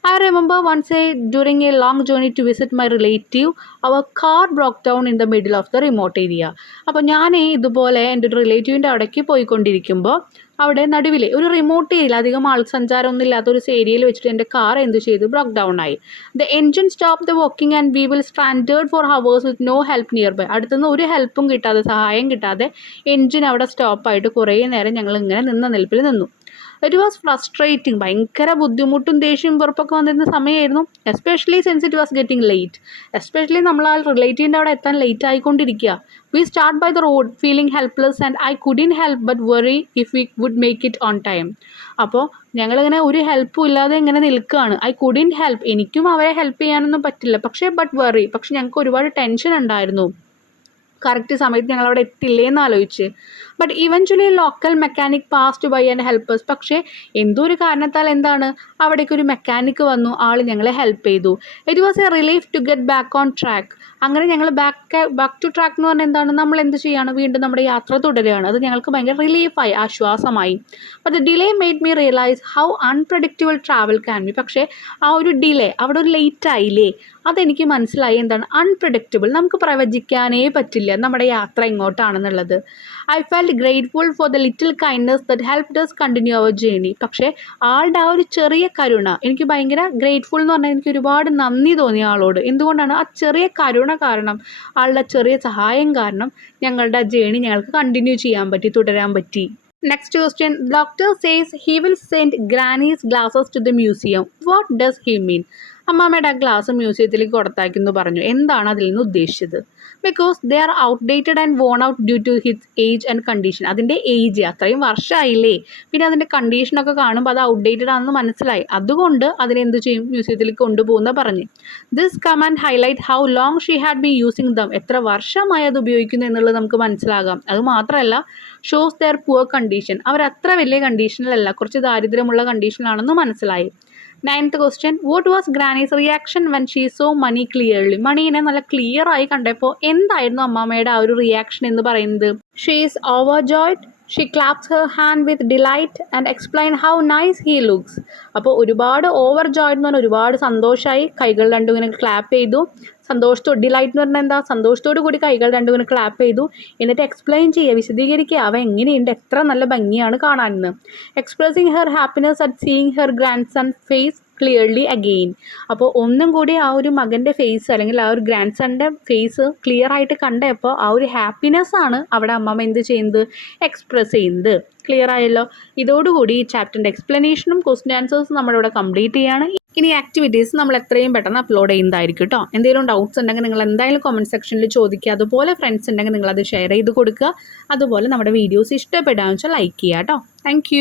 I remember once during a long journey to visit my relative, our car broke down in the middle of the remote area. അപ്പോൾ ഞാൻ ഇതുപോലെ എൻ്റെ ഒരു റിലേറ്റീവിൻ്റെ അവിടേക്ക് പോയിക്കൊണ്ടിരിക്കുമ്പോൾ അവിടെ നടുവിൽ ഒരു റിമോട്ട് ഏരിയയിൽ അധികം ആൾ സഞ്ചാരമൊന്നും ഇല്ലാത്ത ഒരു ഏരിയയിൽ വെച്ചിട്ട് എൻ്റെ കാർ എന്ത് ചെയ്തു, ബ്രോക്ക് ഡൗൺ ആയി. The engine stop the working and we will stranded for hours with no help nearby. അടുത്തുനിന്ന് ഒരു ഹെൽപ്പും കിട്ടാതെ, സഹായം കിട്ടാതെ എൻജിൻ അവിടെ സ്റ്റോപ്പായിട്ട് കുറേ നേരം ഞങ്ങൾ ഇങ്ങനെ നിൽപ്പിൽ നിന്നു. ഇറ്റ് വാസ് ഫ്രസ്ട്രേറ്റിംഗ്, ഭയങ്കര ബുദ്ധിമുട്ടും ദേഷ്യവും വെറുപ്പൊക്കെ വന്നിരുന്ന സമയമായിരുന്നു. Especially since it was getting late, especially നമ്മൾ ആ റിലേറ്റീവിൻ്റെ അവിടെ എത്താൻ ലേറ്റ് ആയിക്കൊണ്ടിരിക്കുക. We start by the road feeling helpless and I couldn't help but worry if we would make it on time. അപ്പോൾ ഞങ്ങളിങ്ങനെ ഒരു ഹെൽപ്പും ഇല്ലാതെ ഇങ്ങനെ നിൽക്കുകയാണ്. ഐ കുഡിൻ ഹെൽപ്പ്, എനിക്കും അവരെ ഹെൽപ്പ് ചെയ്യാനൊന്നും പറ്റില്ല, പക്ഷേ ബട്ട് വറി, പക്ഷെ ഞങ്ങൾക്ക് ഒരുപാട് ടെൻഷൻ ഉണ്ടായിരുന്നു, കറക്റ്റ് സമയത്ത് ഞങ്ങൾ അവിടെ എത്തില്ലേന്ന് ആലോചിച്ച്. But eventually local mechanic passed by and helpers. പക്ഷേ എന്തോ ഒരു കാരണത്താൽ എന്താണ്, അവിടേക്ക് ഒരു മെക്കാനിക്ക് വന്നു, ആൾ ഞങ്ങളെ ഹെൽപ്പ് ചെയ്തു. It was a relief to get back on track. അങ്ങനെ ഞങ്ങൾ ബാക്ക് ടു ട്രാക്ക് എന്ന് പറഞ്ഞാൽ എന്താണ്, നമ്മൾ എന്ത് ചെയ്യാണ്, വീണ്ടും നമ്മുടെ യാത്ര തുടരുകയാണ്. അത് ഞങ്ങൾക്ക് ഭയങ്കര റിലീഫായി, ആശ്വാസമായി. But the delay made me realise how unpredictable travel can be. പക്ഷേ ആ ഒരു ഡിലേ, അവിടെ ഒരു ലേറ്റ് ആയില്ലേ, അതെനിക്ക് മനസ്സിലായി എന്താണ് അൺപ്രഡിക്റ്റബിൾ, നമുക്ക് പ്രവചിക്കാനേ പറ്റില്ല. അറിയാം നമ്മുടെ യാത്ര എങ്ങോട്ടാണെന്നുള്ളത്. I felt grateful for the little kindness that helped us continue our journey. പക്ഷേ ആളുടെ ആ ഒരു ചെറിയ കരുണ എനിക്ക് ഭയങ്കര ഗ്രേറ്റ്ഫുൾ എന്ന് പറഞ്ഞാൽ എനിക്ക് ഒരുപാട് നന്ദി തോന്നി ആളോട്. എന്തുകൊണ്ടാണ്? ആ ചെറിയ കരുണ കാരണം, ആളുടെ ചെറിയ സഹായം കാരണം ഞങ്ങളുടെ ആ ജേണി ഞങ്ങൾക്ക് കണ്ടിന്യൂ ചെയ്യാൻ പറ്റി, തുടരാൻ പറ്റി. Next question. Doctor says he will send granny's glasses to the museum. What does he mean? അമ്മാമ്മയുടെ ആ ഗ്ലാസ് മ്യൂസിയത്തിലേക്ക് കൊടുത്താക്കുന്നു പറഞ്ഞു. എന്താണ് അതിൽ നിന്ന് ഉദ്ദേശിച്ചത്? Because they are outdated and worn out due to its age and condition. അതിൻ്റെ ഏജ് അത്രയും വർഷമായില്ലേ, പിന്നെ അതിൻ്റെ കണ്ടീഷനൊക്കെ കാണുമ്പോൾ അത് ഔട്ട്ഡേറ്റഡ് ആണെന്ന് മനസ്സിലായി. അതുകൊണ്ട് അതിനെന്ത് ചെയ്യും? മ്യൂസിയത്തിലേക്ക് കൊണ്ടുപോകുന്ന പറഞ്ഞു. This command highlight how long she had been using dum. എത്ര വർഷമായി അത് ഉപയോഗിക്കുന്നു എന്നുള്ളത് നമുക്ക് മനസ്സിലാകാം. അതുമാത്രമല്ല ഷോസ് ദെയർ പുവർ കണ്ടീഷൻ. അവർ അത്ര വലിയ കണ്ടീഷനിലല്ല, കുറച്ച് ദാരിദ്ര്യമുള്ള കണ്ടീഷനിലാണെന്ന് മനസ്സിലായി. 9th question. What was Granny's reaction when she saw money clearly? മണീനെ നല്ല ക്ലിയർ ആയി കണ്ടപ്പോൾ എന്തായിരുന്നു അമ്മാമ്മയുടെ ആ ഒരു റിയാക്ഷൻ എന്ന് പറയുന്നത്? She is overjoyed. She claps her hand with delight and explain how nice he looks. അപ്പോൾ ഒരുപാട് ഓവർ ജോയ്ഡ് എന്ന് പറഞ്ഞാൽ ഒരുപാട് സന്തോഷമായി, കൈകൾ രണ്ടും ഇങ്ങനെ ക്ലാപ്പ് ചെയ്തു. സന്തോഷത്തോട്, ഡിലൈറ്റ് എന്ന് പറഞ്ഞാൽ എന്താ? സന്തോഷത്തോടു കൂടി കൈകൾ രണ്ടും ഇങ്ങനെ ക്ലാപ്പ് ചെയ്തു. എന്നിട്ട് എക്സ്പ്ലെയിൻ ചെയ്യുക, വിശദീകരിക്കുക, അവ എങ്ങനെയുണ്ട്, എത്ര നല്ല ഭംഗിയാണ് കാണാനെന്ന്. Expressing her happiness at seeing her grandson face clearly again. അപ്പോൾ ഒന്നും കൂടി ആ ഒരു മകൻ്റെ ഫേസ് അല്ലെങ്കിൽ ആ ഒരു ഗ്രാൻഡ് സണ്ണിൻ്റെ ഫേസ് ക്ലിയർ ആയിട്ട് കണ്ടപ്പോൾ ആ ഒരു ഹാപ്പിനെസ് ആണ് അവിടെ അമ്മമ്മ എന്ത് ചെയ്യുന്നത്? എക്സ്പ്രസ് ചെയ്യുന്നത്. ക്ലിയർ ആയല്ലോ? ഇതോടുകൂടി ഈ ചാപ്റ്ററിൻ്റെ എക്സ്പ്ലനേഷനും ക്വസ്റ്റ്യൻ ആൻസേഴ്സും നമ്മളിവിടെ കംപ്ലീറ്റ് ചെയ്യാണ്. ഇനി ആക്ടിവിറ്റീസ് നമ്മൾ എത്രയും പെട്ടെന്ന് അപ്ലോഡ് ചെയ്യുന്നതായിരിക്കും കേട്ടോ. എന്തെങ്കിലും ഡൗട്ട്സ് ഉണ്ടെങ്കിൽ നിങ്ങൾ എന്തായാലും കമൻറ്റ് സെക്ഷനിൽ ചോദിക്കുക. അതുപോലെ ഫ്രണ്ട്സ് ഉണ്ടെങ്കിൽ നിങ്ങളത് ഷെയർ ചെയ്ത് കൊടുക്കുക. അതുപോലെ നമ്മുടെ വീഡിയോസ് ഇഷ്ടപ്പെടാമെന്ന് വെച്ചാൽ ലൈക്ക് ചെയ്യുക കേട്ടോ. താങ്ക്